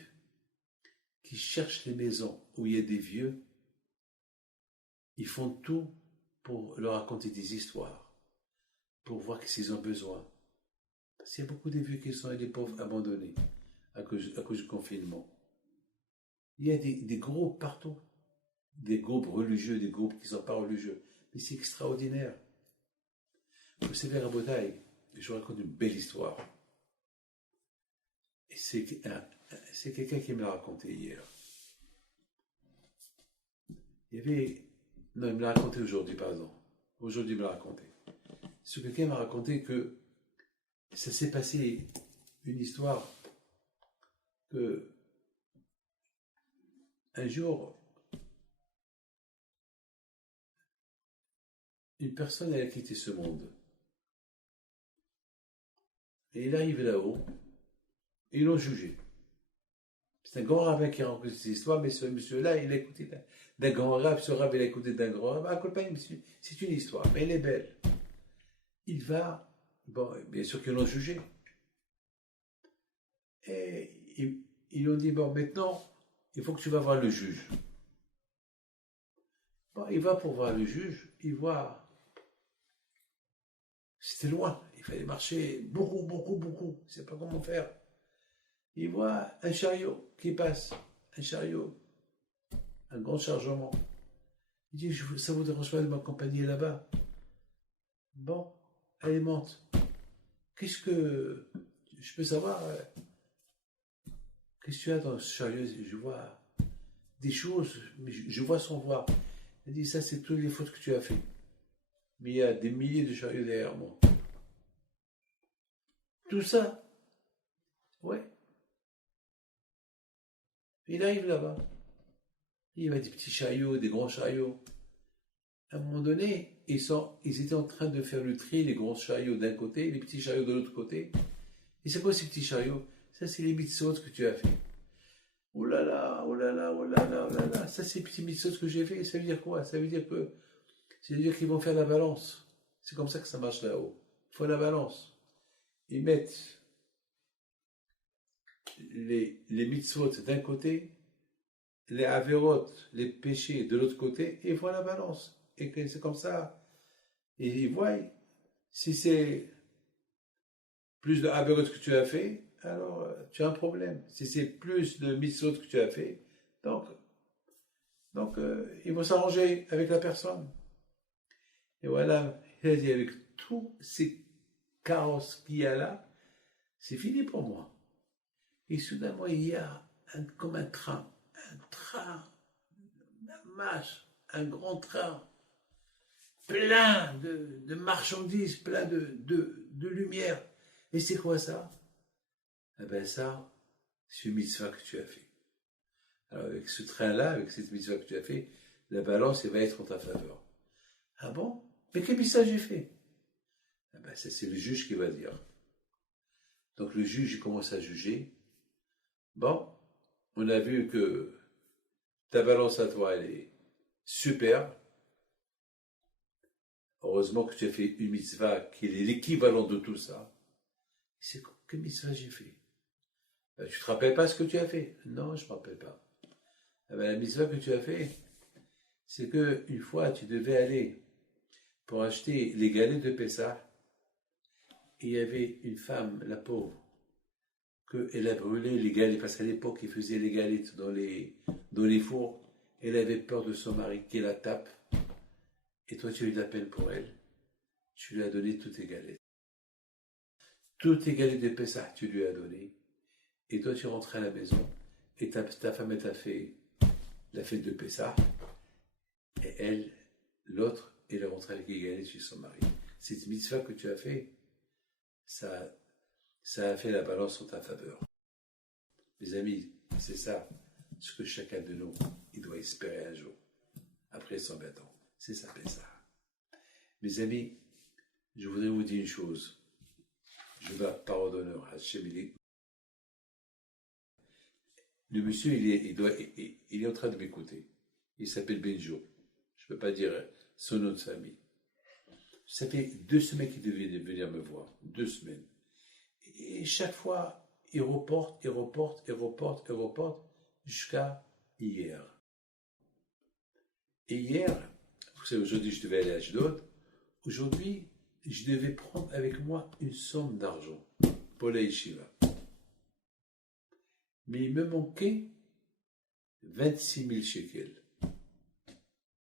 qui cherche les maisons où il y a des vieux. Ils font tout pour leur raconter des histoires, pour voir qu'ils ont besoin. Parce qu'il y a beaucoup de vieux qui sont des pauvres abandonnés à cause du confinement. Il y a des groupes partout, des groupes religieux, des groupes qui ne sont pas religieux. Mais c'est extraordinaire. Vous savez, Rabotai, je vous raconte une belle histoire. Et c'est quelqu'un qui me l'a raconté hier. Il me l'a raconté aujourd'hui, pardon. Aujourd'hui, il me l'a raconté. C'est quelqu'un m'a raconté que ça s'est passé une histoire que un jour, une personne elle a quitté ce monde. Et il arrive là-haut, et ils l'ont jugé. C'est un grand rabbin qui a raconté cette histoire, mais ce monsieur-là, il a écouté d'un grand rabbin, ce rabbin, il a écouté d'un grand rabbin. C'est une histoire, mais elle est belle. Il va, bon, bien sûr qu'ils l'ont jugé. Et ils lui ont dit, bon, maintenant, il faut que tu vas voir le juge. Bon, il va pour voir le juge, il voit. C'était loin, il fallait marcher beaucoup. Il ne sait pas comment faire. Il voit un chariot qui passe, un grand chargement. Il dit, ça vous dérange pas de m'accompagner là-bas? Bon, allez, monte. Qu'est-ce que je peux savoir? Qu'est-ce que tu as dans ce chariot? Je vois des choses, mais je vois sans voir. Il dit, ça c'est toutes les fautes que tu as fait. Mais il y a des milliers de chariots derrière moi. Tout ça, ouais, Il arrive là-bas. Il y avait des petits chariots, des grands chariots. À un moment donné, ils étaient en train de faire le tri, les grands chariots d'un côté, les petits chariots de l'autre côté. Et c'est quoi ces petits chariots? Ça, c'est les mitzvot que tu as fait. Oh là là, oh là là, oh là là, oh là là. Ça, c'est les petits mitzvot que j'ai fait. Ça veut dire quoi? Ça veut dire qu'ils vont faire la balance. C'est comme ça que ça marche là-haut. Il faut la balance. Ils mettent les mitzvot d'un côté, les avérotes, les péchés de l'autre côté, et ils font la balance. Et que c'est comme ça. Et ils voient, si c'est plus de avérotes que tu as fait, alors tu as un problème. Si c'est plus de mitzvot que tu as fait, donc ils vont s'arranger avec la personne. Et voilà, il a dit, avec tous ces chaos qu'il y a là, c'est fini pour moi. Et soudainement, il y a comme un train, un grand train, plein de marchandises, plein de lumière. Et c'est quoi ça? Eh bien ça, c'est une mitzvah que tu as fait. Alors avec ce train-là, avec cette mitzvah que tu as fait, la balance, elle va être en ta faveur. Ah bon? Mais quelle mitzvah j'ai fait? Eh bien ça, c'est le juge qui va dire. Donc le juge, il commence à juger. Bon, on a vu que ta balance à toi, elle est super. Heureusement que tu as fait une mitzvah qui est l'équivalent de tout ça. C'est quelle mitzvah j'ai fait? Ben, tu te rappelles pas ce que tu as fait? Non, je me rappelle pas. Eh ben, la mitzvah que tu as fait, c'est que une fois tu devais aller pour acheter les galettes de Pessah, et il y avait une femme, la pauvre, qu'elle a brûlé les galettes, parce qu'à l'époque, ils faisaient les galettes dans les fours. Elle avait peur de son mari qui la tape, et toi tu as eu de la peine pour elle. Tu lui as donné toutes tes galettes. Toutes tes galettes de Pessah, tu lui as donné. Et toi, tu rentres à la maison, et ta femme, elle t'a fait la fête de Pessah, et elle, l'autre, elle est rentrée avec les galettes chez son mari. Cette mitzvah que tu as fait, ça a fait la balance en ta faveur. Mes amis, c'est ça, ce que chacun de nous, il doit espérer un jour, après 120 ans. C'est ça, Pessah. Mes amis, je voudrais vous dire une chose. Je vais parole d'honneur à Hachem. Le monsieur, il est en train de m'écouter. Il s'appelle Benjo. Je ne peux pas dire son nom de famille. Ça fait 2 semaines qu'il devait venir me voir. 2 semaines. Et chaque fois, il reporte, jusqu'à hier. Et hier, vous savez, aujourd'hui, je devais aller à Ashdod. Aujourd'hui, je devais prendre avec moi une somme d'argent pour la yeshiva. Mais il me manquait 26 000 shekels.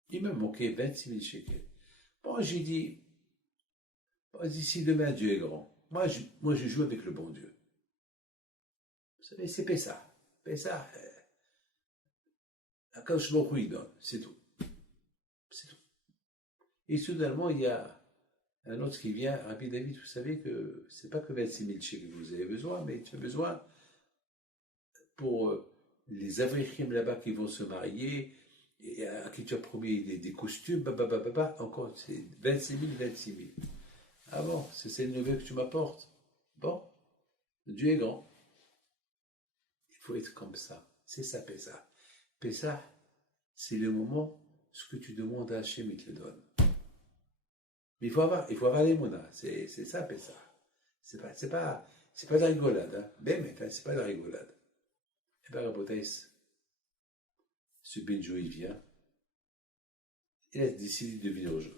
Il me manquait 26 000 shekels. Bon, j'ai dit, d'ici demain, Dieu est grand. Moi, je joue avec le bon Dieu. Vous savez, c'est Pessah. Pessah, Akadosh Baruch Hu, il donne, c'est tout. C'est tout. Et soudainement, il y a un autre qui vient, Rabbi David, vous savez que c'est pas que 26 000 shekels que vous avez besoin, mais tu as besoin pour les avrichim là-bas qui vont se marier, et à qui tu as promis des costumes, encore, c'est 26 000. Ah bon, c'est une nouvelle que tu m'apportes. Bon, Dieu est grand. Il faut être comme ça. C'est ça, Pessah. Pessah, c'est le moment, ce que tu demandes à Hachem, il te le donne. Mais il faut avoir les monas. C'est ça, Pessah. C'est pas de la rigolade, hein. Mais c'est pas de la rigolade. Et bien, Rabotais, ce Benjo, il vient. Il a décidé de venir au jeu.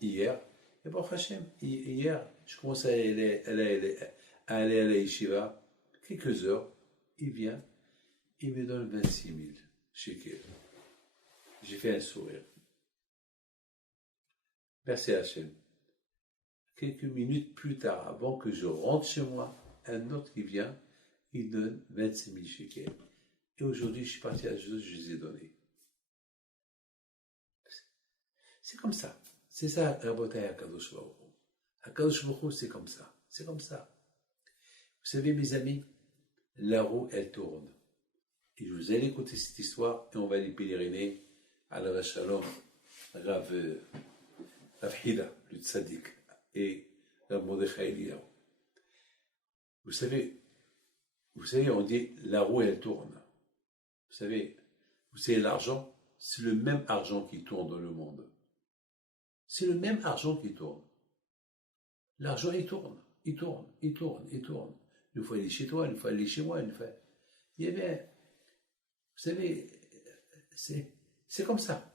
Hier, et bon, Hachem, hier, je commence à aller à la yeshiva. Quelques heures, il vient, il me donne 26 000 shekels. J'ai fait un sourire. Merci Hachem. Quelques minutes plus tard, avant que je rentre chez moi, un autre qui vient, il donne 26 000 shekels. Et aujourd'hui, je suis parti à Jésus, je les ai donnés. C'est comme ça. C'est ça, Rabotai Akadosh Baruch Hu. Akadosh Baruch Hu, c'est comme ça. C'est comme ça. Vous savez, mes amis, la roue, elle tourne. Et vous allez écouter cette histoire et on va aller pèleriner à la Shalom, Rav Hida, le tzaddik, et Rav Mordechai Eliyahu. Vous savez, on dit la roue elle tourne. Vous savez, l'argent, c'est le même argent qui tourne dans le monde. C'est le même argent qui tourne. L'argent, il tourne. Une fois il est chez toi, une fois il est chez moi, une fois. Il y avait, vous savez, c'est comme ça.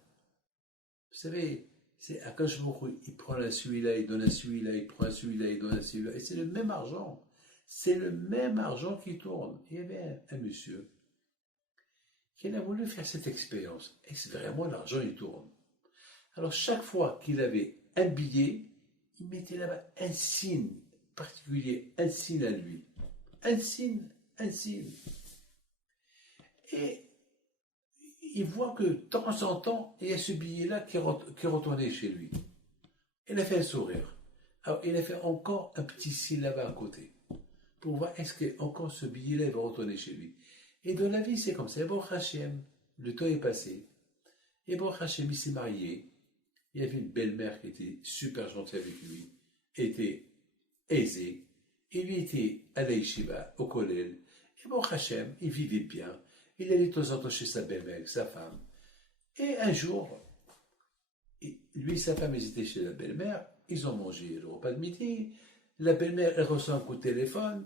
Vous savez, c'est Akash Baruch Hu, il prend celui-là, il donne à celui-là, il prend celui-là, il donne à celui-là. Et c'est le même argent. C'est le même argent qui tourne. Il y avait un monsieur qui a voulu faire cette expérience. Et c'est vraiment l'argent, il tourne. Alors, chaque fois qu'il avait un billet, il mettait là-bas un signe particulier, un signe à lui. Un signe. Et il voit que de temps en temps, il y a ce billet-là qui retournait chez lui. Il a fait un sourire. Alors, il a fait encore un petit signe là-bas à côté. Pour voir est-ce que encore ce billet-là va retourner chez lui. Et dans la vie, c'est comme ça. Et bon, Hachem, le temps est passé. Et bon, Hachem, il s'est marié. Il avait une belle-mère qui était super gentille avec lui, était aisée, et lui était à l'Aïshiva, au Kollel. Et bon, Hachem, il vivait bien. Il allait de temps en temps chez sa belle-mère, avec sa femme. Et un jour, lui et sa femme, ils étaient chez la belle-mère, ils ont mangé le repas de midi. La belle-mère, elle reçoit un coup de téléphone.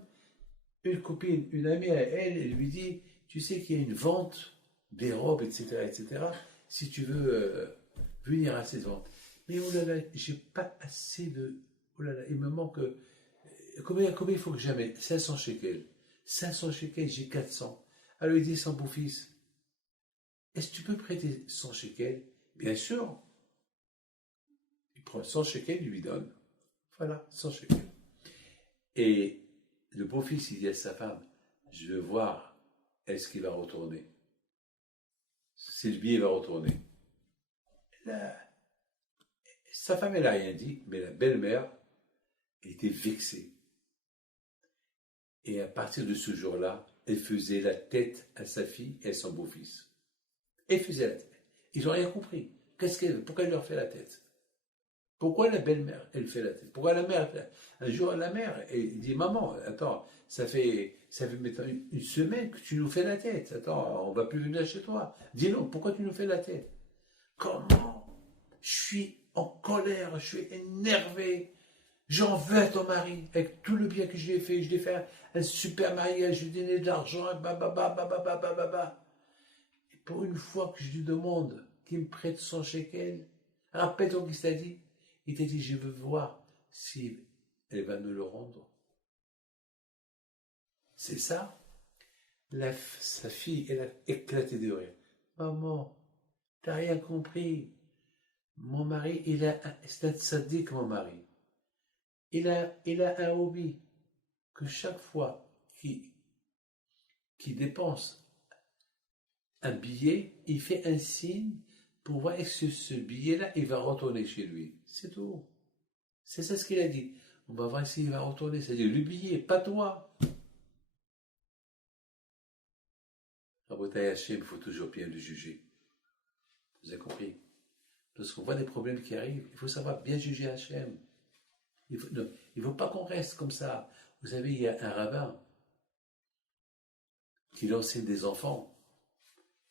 Une copine, une amie à elle, elle lui dit, tu sais qu'il y a une vente des robes, etc. Si tu veux venir à cette vente. Mais oh là là, j'ai pas assez de... Oh là là, il me manque... Combien il faut que j'amène 500 shekels. 500 shekels, j'ai 400. Alors il dit, son beau-fils, est-ce que tu peux prêter 100 shekels? Bien sûr. Il prend 100 shekels, il lui donne. Voilà, 100 shekels. Et le beau-fils, il dit à sa femme, je veux voir, est-ce qu'il va retourner? Si le billet va retourner. Sa femme, elle n'a rien dit, mais la belle-mère était vexée. Et à partir de ce jour-là, elle faisait la tête à sa fille et à son beau-fils. Elle faisait la tête. Ils n'ont rien compris. Pourquoi elle leur fait la tête? Pourquoi la belle-mère, elle fait la tête? Pourquoi la mère? Un jour, la mère, elle dit, maman, attends, ça fait maintenant une semaine que tu nous fais la tête. Attends, on ne va plus venir chez toi. Dis-nous, pourquoi tu nous fais la tête? Comment? Je suis en colère, je suis énervé. J'en veux à ton mari, avec tout le bien que je lui ai fait. Je lui ai fait un super mariage, je lui ai donné de l'argent, Et pour une fois que je lui demande qu'il me prête 100 shekels, rappelle-toi qu'il t'a dit. Il t'a dit, je veux voir si elle va me le rendre. C'est ça. Sa fille, elle a éclaté de rire. Maman, t'as rien compris. Mon mari, c'est un tzaddik, mon mari. Il a un hobby que chaque fois qu'il dépense un billet, il fait un signe pour voir est-ce que ce billet-là, il va retourner chez lui. C'est tout. C'est ça ce qu'il a dit. On va voir s'il va retourner. C'est-à-dire le billet, pas toi. Rabotai Hachem, il faut toujours bien le juger. Vous avez compris? Lorsqu'on voit des problèmes qui arrivent, il faut savoir bien juger Hachem. Il ne faut pas qu'on reste comme ça. Vous savez, il y a un rabbin qui enseigne des enfants.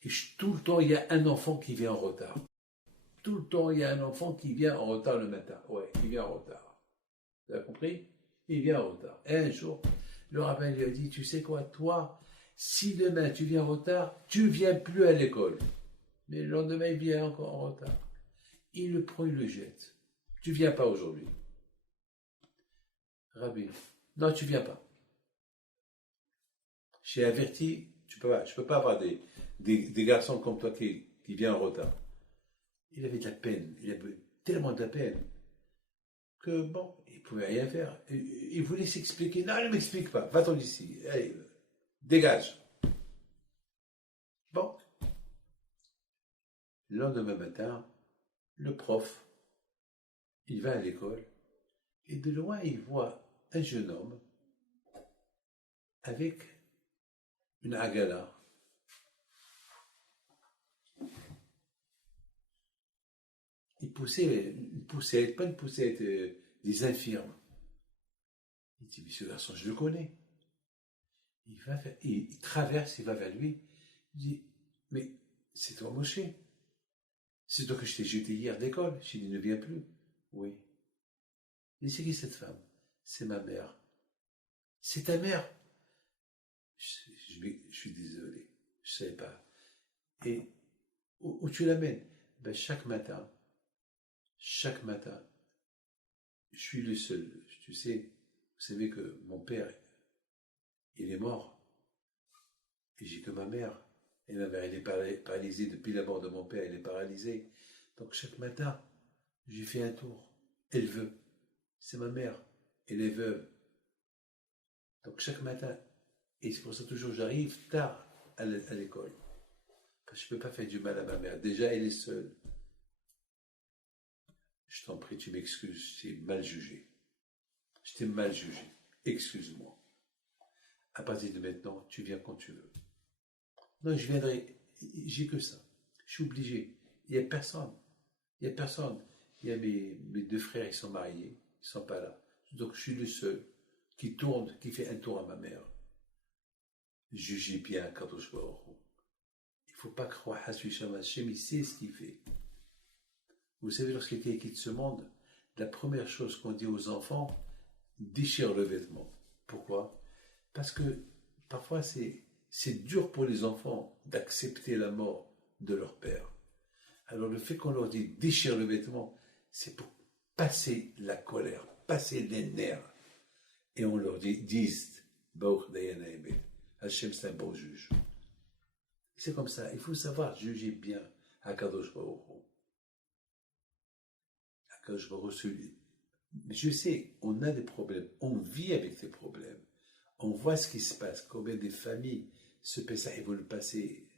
Et tout le temps, il y a un enfant qui vient en retard. Tout le temps, il y a un enfant qui vient en retard le matin. Ouais, il vient en retard. Vous avez compris? Il vient en retard. Et un jour, le rabbin lui a dit, tu sais quoi, toi, si demain tu viens en retard, tu ne viens plus à l'école. Mais le lendemain, il vient encore en retard. Il le prend, il le jette. Tu ne viens pas aujourd'hui. Rabbi, non, tu ne viens pas. J'ai averti, je ne peux pas avoir des garçons comme toi qui viennent en retard. Il avait de la peine, il avait tellement de la peine que bon, il ne pouvait rien faire. Il voulait s'expliquer. Non, ne m'explique pas, va-t'en d'ici, allez, dégage. Bon. Le lendemain matin, le prof, il va à l'école et de loin, il voit un jeune homme avec une agala une poussette, pas une poussette, des infirmes. Il dit, mais ce garçon, je le connais. Il traverse, il va vers lui. Il dit, mais c'est toi, Moshe. C'est toi que je t'ai jeté hier de l'école. Je lui dis, ne viens plus. Oui. Il dit, c'est qui cette femme? C'est ma mère. C'est ta mère? Je suis désolé. Je ne savais pas. Et où tu l'amènes? Ben, chaque matin, je suis le seul. Tu sais, vous savez que mon père, il est mort. Et j'ai que ma mère. Et ma mère, elle est paralysée depuis la mort de mon père, elle est paralysée. Donc chaque matin, j'ai fait un tour. Elle veut. C'est ma mère. Elle est veuve. Donc chaque matin, et c'est pour ça toujours j'arrive tard à l'école. Parce que je ne peux pas faire du mal à ma mère. Déjà, elle est seule. Je t'en prie, tu m'excuses, je t'ai mal jugé. Je t'ai mal jugé. Excuse-moi. À partir de maintenant, tu viens quand tu veux. Non, je viendrai. J'ai que ça. Je suis obligé. Il n'y a personne. Il y a mes deux frères, ils sont mariés. Ils ne sont pas là. Donc, je suis le seul qui tourne, qui fait un tour à ma mère. Jugez bien Kadosh Baruch Hu. Il ne faut pas croire à Hashem, il sait ce qu'il fait. Vous savez, lorsqu'il quitte ce monde, la première chose qu'on dit aux enfants, déchire le vêtement. Pourquoi? Parce que parfois c'est dur pour les enfants d'accepter la mort de leur père. Alors le fait qu'on leur dit déchire le vêtement, c'est pour passer la colère, passer les nerfs. Et on leur dit, disent, Hachem c'est un bon juge. C'est comme ça, il faut savoir juger bien Akadosh Baruch Hu. Akadosh Baruch Hu, je sais, on a des problèmes, on vit avec des problèmes. On voit ce qui se passe, combien des familles ce Pessah, ils vont le passer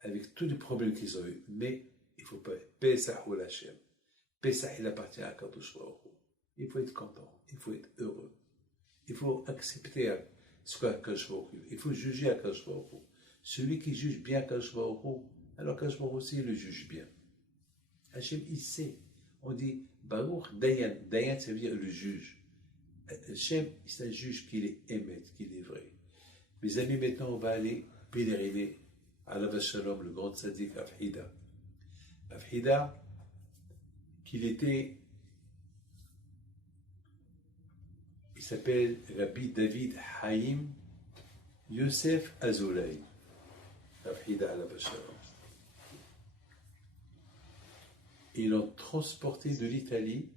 avec tous les problèmes qu'ils ont eu. Mais il ne faut pas. Pessah ou l'Hachem. Pessah, il appartient à Kadosh Baruch Hu. Il faut être content, il faut être heureux. Il faut accepter ce qu'a Kadosh Baruch Hu. Il faut juger à Kadosh Baruch Hu. Celui qui juge bien Kadosh Baruch Hu, alors Kadosh Baruch Hu aussi le juge bien. Hachem, il sait. On dit Baruch Dayan. Dayan, ça veut dire le juge. Hachem, c'est un juge qui est émet, qui est vrai. Mes amis, maintenant, on va aller pèleriner à Alav Shalom, le grand tzaddik Afhida. Afhida, qu'il était, il s'appelle Rabbi David Haïm Yosef Azoulay. Afhida Alav Shalom. Ils l'ont transporté de l'Italie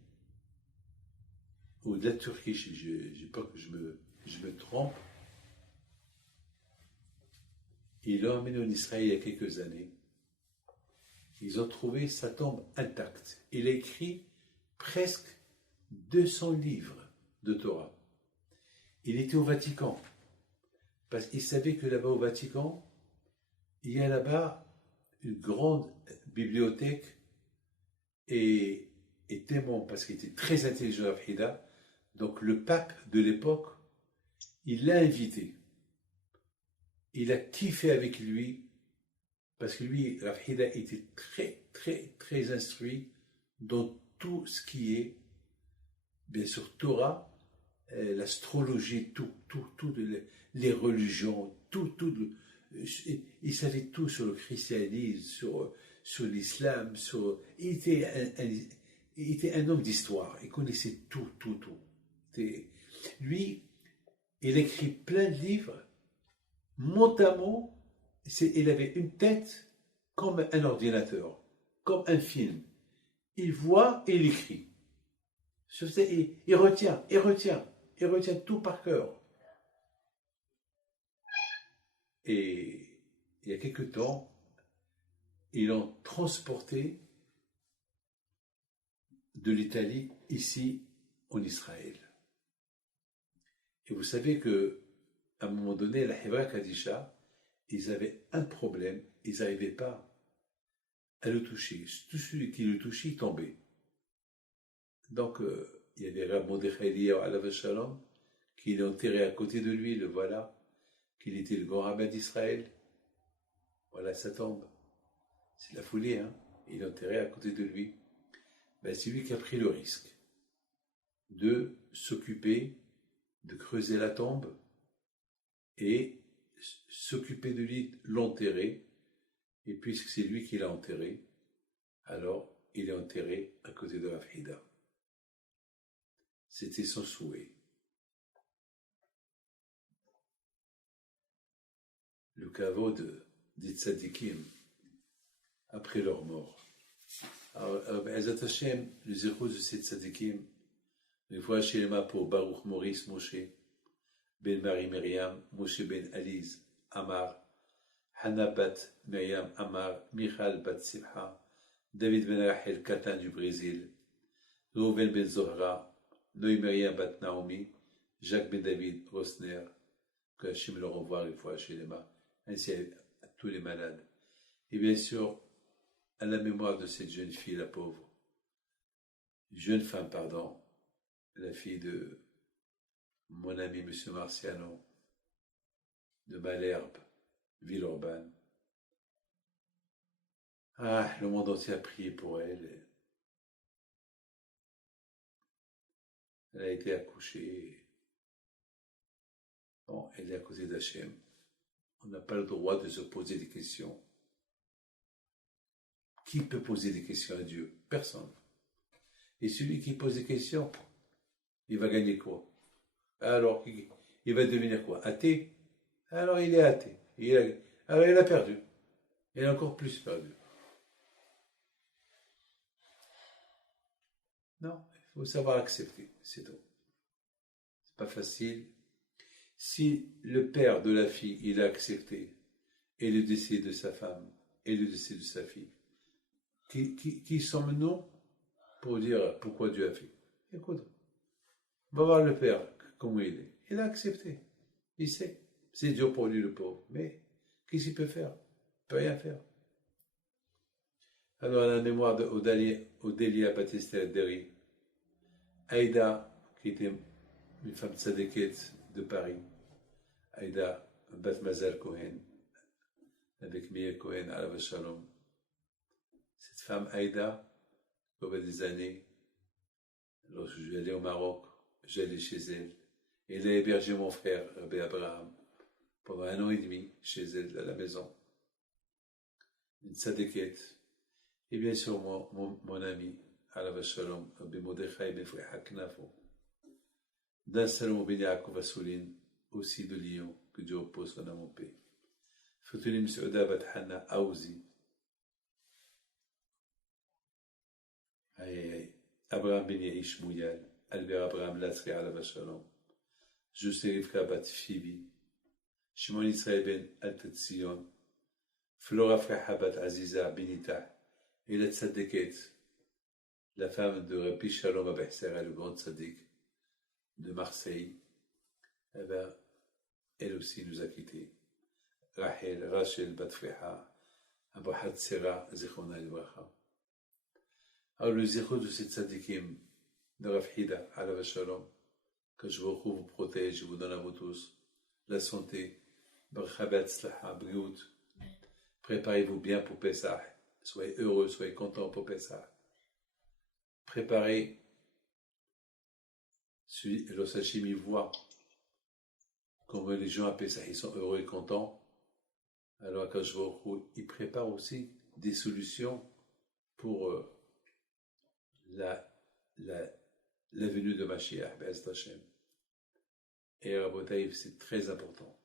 ou de la Turquie, j'ai peur que je me trompe. Ils l'ont emmené en Israël il y a quelques années. Ils ont trouvé sa tombe intacte. Il a écrit presque 200 livres de Torah. Il était au Vatican, parce qu'il savait que là-bas au Vatican, il y a là-bas une grande bibliothèque et tellement, parce qu'il était très intelligent, Afhida. Donc le pape de l'époque, il l'a invité. Il a kiffé avec lui, parce que lui, Afhida, était très, très, très instruit dans tout ce qui est, bien sûr, Torah, l'astrologie, tout, les religions, tout. Il savait tout sur le christianisme, sur l'islam, il était un homme d'histoire, il connaissait tout. Lui, il écrit plein de livres, mot à mot, il avait une tête comme un ordinateur, comme un film. Il voit et il écrit. Il retient tout par cœur. Et il y a quelque temps, ils l'ont transporté de l'Italie ici en Israël. Et vous savez que à un moment donné, la Hevra Kadisha, ils avaient un problème, ils n'arrivaient pas à le toucher. Tout celui qui le touchait, il tombait. Donc, il y avait Rab Mordechai Eliyahu Alav Shalom, qui est enterré à côté de lui, le voilà, qu'il était le grand rabbin d'Israël. Voilà sa tombe. C'est la folie, hein. Il est enterré à côté de lui. ben, c'est lui qui a pris le risque de s'occuper, de creuser la tombe et s'occuper de lui, l'enterrer. Et puisque c'est lui qui l'a enterré, alors il est enterré à côté de Rav Hida. C'était son souhait. Le caveau des tzadikim, après leur mort. Alors, Ezat Hashem, le zéro de ces tzadikim, une fois chez les pour Baruch Maurice Moshe, Ben Marie Myriam, Moshe Ben Alize, Amar, Hannah Bat Myriam Amar, Michal Bat Simcha, David Ben Rachel Katan du Brésil, Reuven Ben Zohra, Noé Myriam Bat Naomi, Jacques Ben David Rosner, que Hachem leur envoie une fois chez les ainsi à tous les malades. Et bien sûr, à la mémoire de cette jeune fille, la pauvre, jeune femme, pardon, la fille de mon ami M. Marciano, de Malherbe, Villeurbanne. Ah, le monde entier a prié pour elle. Elle a été accouchée. Bon, elle est à côté d'Hachem. On n'a pas le droit de se poser des questions. Qui peut poser des questions à Dieu? Personne. Et celui qui pose des questions, il va gagner quoi? Alors, il va devenir quoi? Athée? Alors, il est athée. Alors, il a perdu. Il a encore plus perdu. Non, il faut savoir accepter, c'est tout. C'est pas facile. Si le père de la fille, il a accepté, et le décès de sa femme, et le décès de sa fille, qui sommes-nous pour dire pourquoi Dieu a fait? Écoute, on va voir le père, comment il est. Il a accepté. Il sait. C'est dur pour lui, le pauvre. Mais qu'est-ce qu'il peut faire? Il ne peut rien faire. Alors, à la mémoire d'Odélia Batista Derry, Aïda, qui était une femme tzadékette de Paris, Aïda Bat Mazal Cohen, avec Meir Cohen, Alav Shalom. Cette femme Aïda, au bout des années, lorsque je suis allé au Maroc, j'allais chez elle. Et elle a hébergé mon frère, Rabbi Abraham, pendant 1 an et demi, chez elle, à la maison. Une tzadékette. Et bien sûr, mon ami, Alav Shalom, Rabbi Mordechai Ben Freha Knafo, d'un Salomon Ben Yaakov Assouline, aussi de Lyon, que Dieu repose son âme en paix. Foutounim Souda Bat Hana Aouzi. Aïe aïe aïe. Abraham Ben Yahish Mouyal, Albert Abraham Lasri Alav Shalom, Juste Rivka Bat Phoebe, Shimon Israël Ben Altetzion, Flora Freha Bat Aziza Benita, et la tzadékette, la femme de Rabbi Shalom Abehsera, le grand tzaddik de Marseille, eh ben, elle aussi nous a quittés. Rachel Bat Freha, Abou Hatzera, Zechona Libracha. Alors le zéro de cette tzadikim, de Rav Hida, Alav Shalom, que je vous protège, je vous donne à vous tous la santé, Barchabat Slaha, Briout. Préparez-vous bien pour Pessah. Soyez heureux, soyez contents pour Pessah. Préparez, lorsque Hachem y voit comment les gens à Pessah, ils sont heureux et contents. Alors quand je vous il prépare aussi des solutions pour la venue de Mashiach, Be'ez Hashem. Et Rabotaï, c'est très important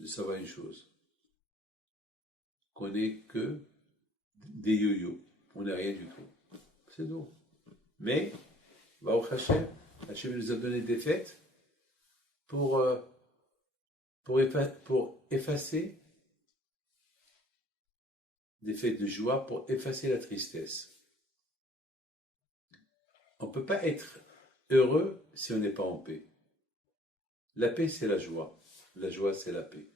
de savoir une chose, qu'on n'est que des yo-yo, on n'est rien du tout. C'est tout. Mais, Baruch Hashem, Hashem nous a donné des fêtes pour effacer, des fêtes de joie pour effacer la tristesse. On ne peut pas être heureux si on n'est pas en paix. La paix, c'est la joie. La joie, c'est la paix.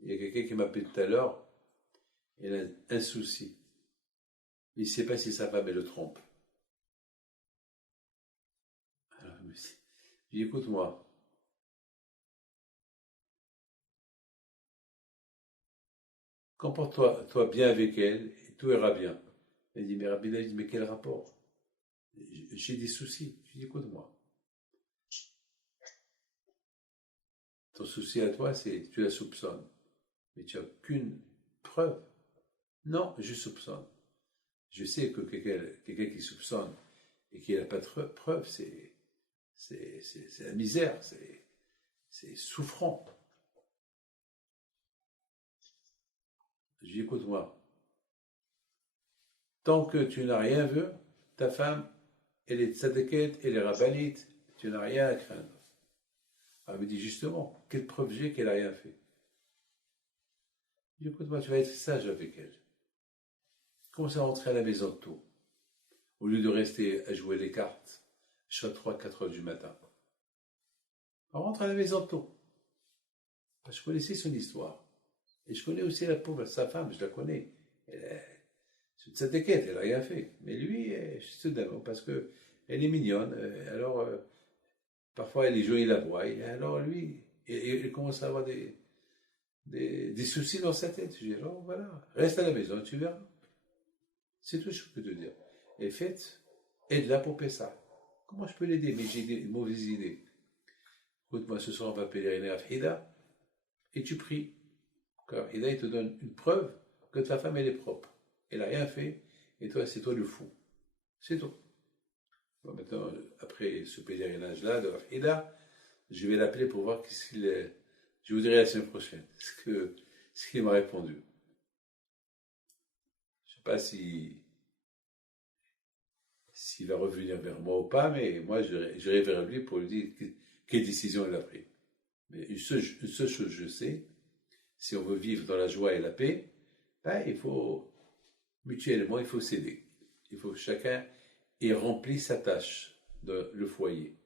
Il y a quelqu'un qui m'a appelé tout à l'heure, il a un souci. Il ne sait pas si sa femme le trompe. Alors, je me dis, écoute-moi. Comporte-toi bien avec elle et tout ira bien. Il dit, mais Rabbi David, mais quel rapport? J'ai des soucis. Je dis, écoute-moi. Ton souci à toi, c'est tu la soupçonnes. Mais tu n'as aucune preuve. Non, je soupçonne. Je sais que quelqu'un qui soupçonne et qui n'a pas de preuve, c'est la misère, c'est souffrant. Je dis, écoute-moi, tant que tu n'as rien vu, ta femme, elle est tzadékette, elle est rabbinite, tu n'as rien à craindre. Elle me dit justement, quelle preuve j'ai qu'elle n'a rien fait? Je dis, écoute-moi, tu vas être sage avec elle. Commence à rentrer à la maison tôt, au lieu de rester à jouer les cartes jusqu'à 3-4 heures du matin. On rentre à la maison tôt. Parce que je connaissais son histoire. Et je connais aussi la pauvre, sa femme, je la connais. C'est une tzadékette, elle n'a rien fait. Mais lui, c'est dingue, parce qu'elle est mignonne. Alors, parfois, les gens, ils la voient. Et alors, lui, il commence à avoir des soucis dans sa tête. Je dis, alors, voilà, reste à la maison, tu verras. C'est tout ce que je peux te dire. Et faites, aide-la pour Pessah. Comment je peux l'aider? Mais j'ai des mauvaises idées. Écoute-moi, ce soir, on va pèleriner à Fhida, et tu pries. Car Fhida, il te donne une preuve que ta femme, elle est propre. Elle n'a rien fait, et toi, c'est toi le fou. C'est tout. Bon, maintenant, après ce pèlerinage-là de Fhida, je vais l'appeler pour voir qu'est-ce qu'il est. Je vous dirai la semaine prochaine ce qu'il m'a répondu. Je ne sais pas s'il va revenir vers moi ou pas, mais moi, j'irai vers lui pour lui dire quelle décision il a prise. Mais une seule chose je sais, si on veut vivre dans la joie et la paix, ben, il faut, mutuellement, il faut s'aider. Il faut que chacun ait rempli sa tâche dans le foyer.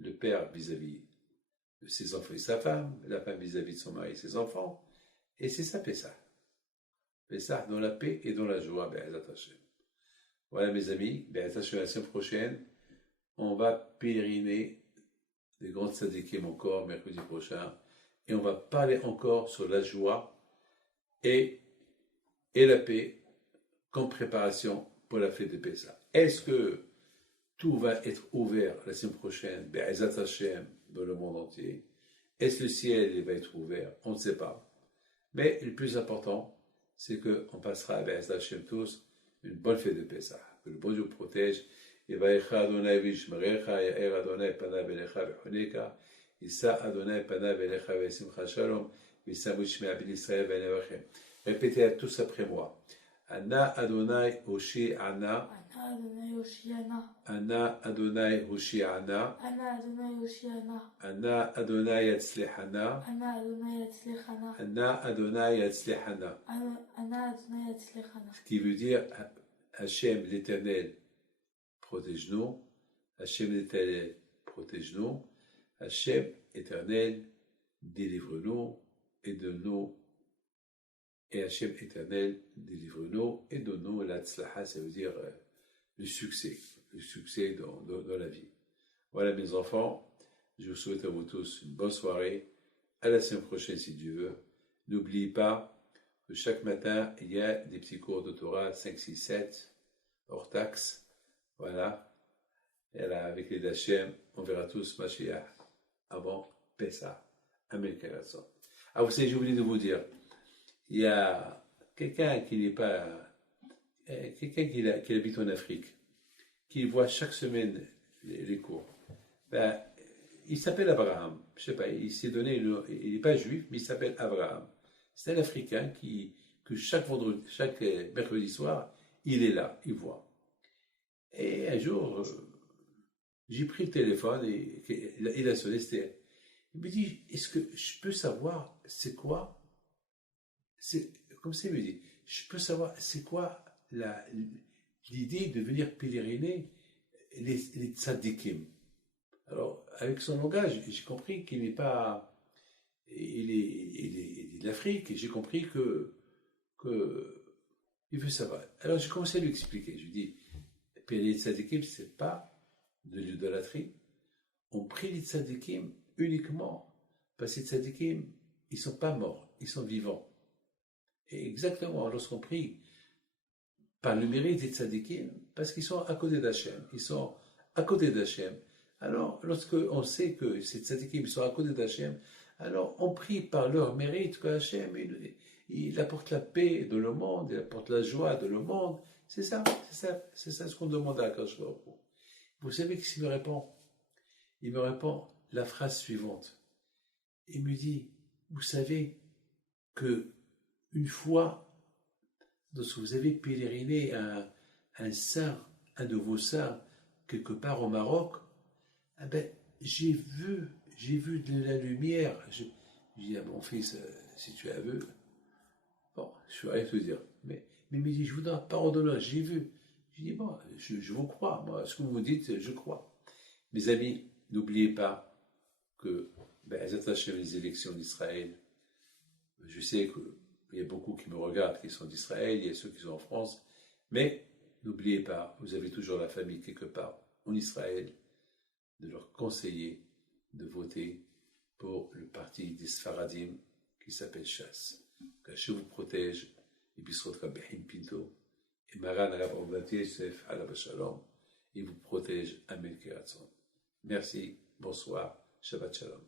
Le père vis-à-vis de ses enfants et sa femme, la femme vis-à-vis de son mari et ses enfants, et c'est ça, Pessah. Pessah dans la paix et dans la joie, ben, attachez. Voilà mes amis, ben, attachez la semaine prochaine, on va pèleriner des grandes tzadikim encore mercredi prochain, et on va parler encore sur la joie et la paix comme préparation pour la fête de Pessah. Est-ce que tout va être ouvert la semaine prochaine, Be'ezat Hashem, dans le monde entier? Est-ce que le ciel va être ouvert? On ne sait pas. Mais le plus important, c'est qu'on passera, Be'ezat Hashem tous, une bonne fête de Pessah. Que le bon Dieu protège. Yevaïcha Adonai v'yishmerecha, Ya'er Adonai panav elecha v'choneka, Yisa Adonai panav elecha v'simcha shalom, V'samu shmei ben Israël v'nevachem. Répétez à tous après moi. Ana Adonai Hoshi Ana. Ana Adonai Hoshiana. Ana Adonai Hoshi Ana. Ana Adonai Hoshiana. Ana Adonai Yatzlechana. Ana Adonai Yatzlechana. Ana Adonai Yatzlechana. Ana Adonai Yatzlechana. Ce qui veut dire Hachem l'Éternel protège-nous. Hachem l'Éternel protège-nous. Hachem Éternel délivre-nous et donne-nous. Et Hachem Éternel délivre-nous et donne-nous la tzlaha, ça veut dire le succès dans la vie. Voilà mes enfants, je vous souhaite à vous tous une bonne soirée, à la semaine prochaine si Dieu veut. N'oubliez pas que chaque matin, il y a des petits cours de Torah 5, 6, 7, hors taxe, voilà. Et là, avec les d'Hachem, on verra tous Mashiach avant Pessah. Amen. Ah, vous savez, j'ai oublié de vous dire, il y a quelqu'un qui n'est pas, quelqu'un qui habite en Afrique, qui voit chaque semaine les cours. Ben, il s'appelle Abraham. Je sais pas, il s'est donné, il n'est pas juif, mais il s'appelle Abraham. C'est un Africain que chaque mercredi soir, il est là, il voit. Et un jour, j'ai pris le téléphone et il a sonné, il me dit, est-ce que je peux savoir c'est quoi? Comme ça, il me dit, je peux savoir c'est quoi l'idée de venir pèleriner les tzadikim. Alors, avec son langage, j'ai compris qu'il n'est pas, il est de l'Afrique, et j'ai compris que il veut savoir. Alors, j'ai commencé à lui expliquer. Je lui dis, pèleriner les tzadikim, c'est pas de l'idolâtrie. On prie les tzadikim uniquement parce que les tzadikim, ils sont pas morts, ils sont vivants. Et exactement, lorsqu'on prie par le mérite des tzadikim, parce qu'ils sont à côté d'Hachem. Ils sont à côté d'Hachem. Alors, lorsque on sait que ces tzadikim sont à côté d'Hachem, alors on prie par leur mérite que Hachem, il apporte la paix dans le monde, il apporte la joie dans le monde. C'est ça ce qu'on demande à Akash Baruch Hu. Vous savez qu'est-ce qu'il me répond? Il me répond la phrase suivante. Il me dit, vous savez que une fois, lorsque vous avez pèleriné un saint, un de vos saints, quelque part au Maroc, eh ben, j'ai vu de la lumière. Je dis à mon fils, si tu as vu, bon, je ne vais rien te dire, mais il me dit, je vous donne pardonne, j'ai vu. Je dis, bon, je vous crois, moi, ce que vous me dites, je crois. Mes amis, n'oubliez pas que, les élections d'Israël, je sais qu'il y a beaucoup qui me regardent, qui sont d'Israël, il y a ceux qui sont en France, mais n'oubliez pas, vous avez toujours la famille quelque part en Israël, de leur conseiller de voter pour le parti des Sfaradim qui s'appelle Shas. Qu'Hachem vous protège, et Bisrot Kabehim Pinto, et Maran Arab Ovadia Yosef Alaba Shalom, il vous protège, Amen Keratzon. Merci, bonsoir, Shabbat Shalom.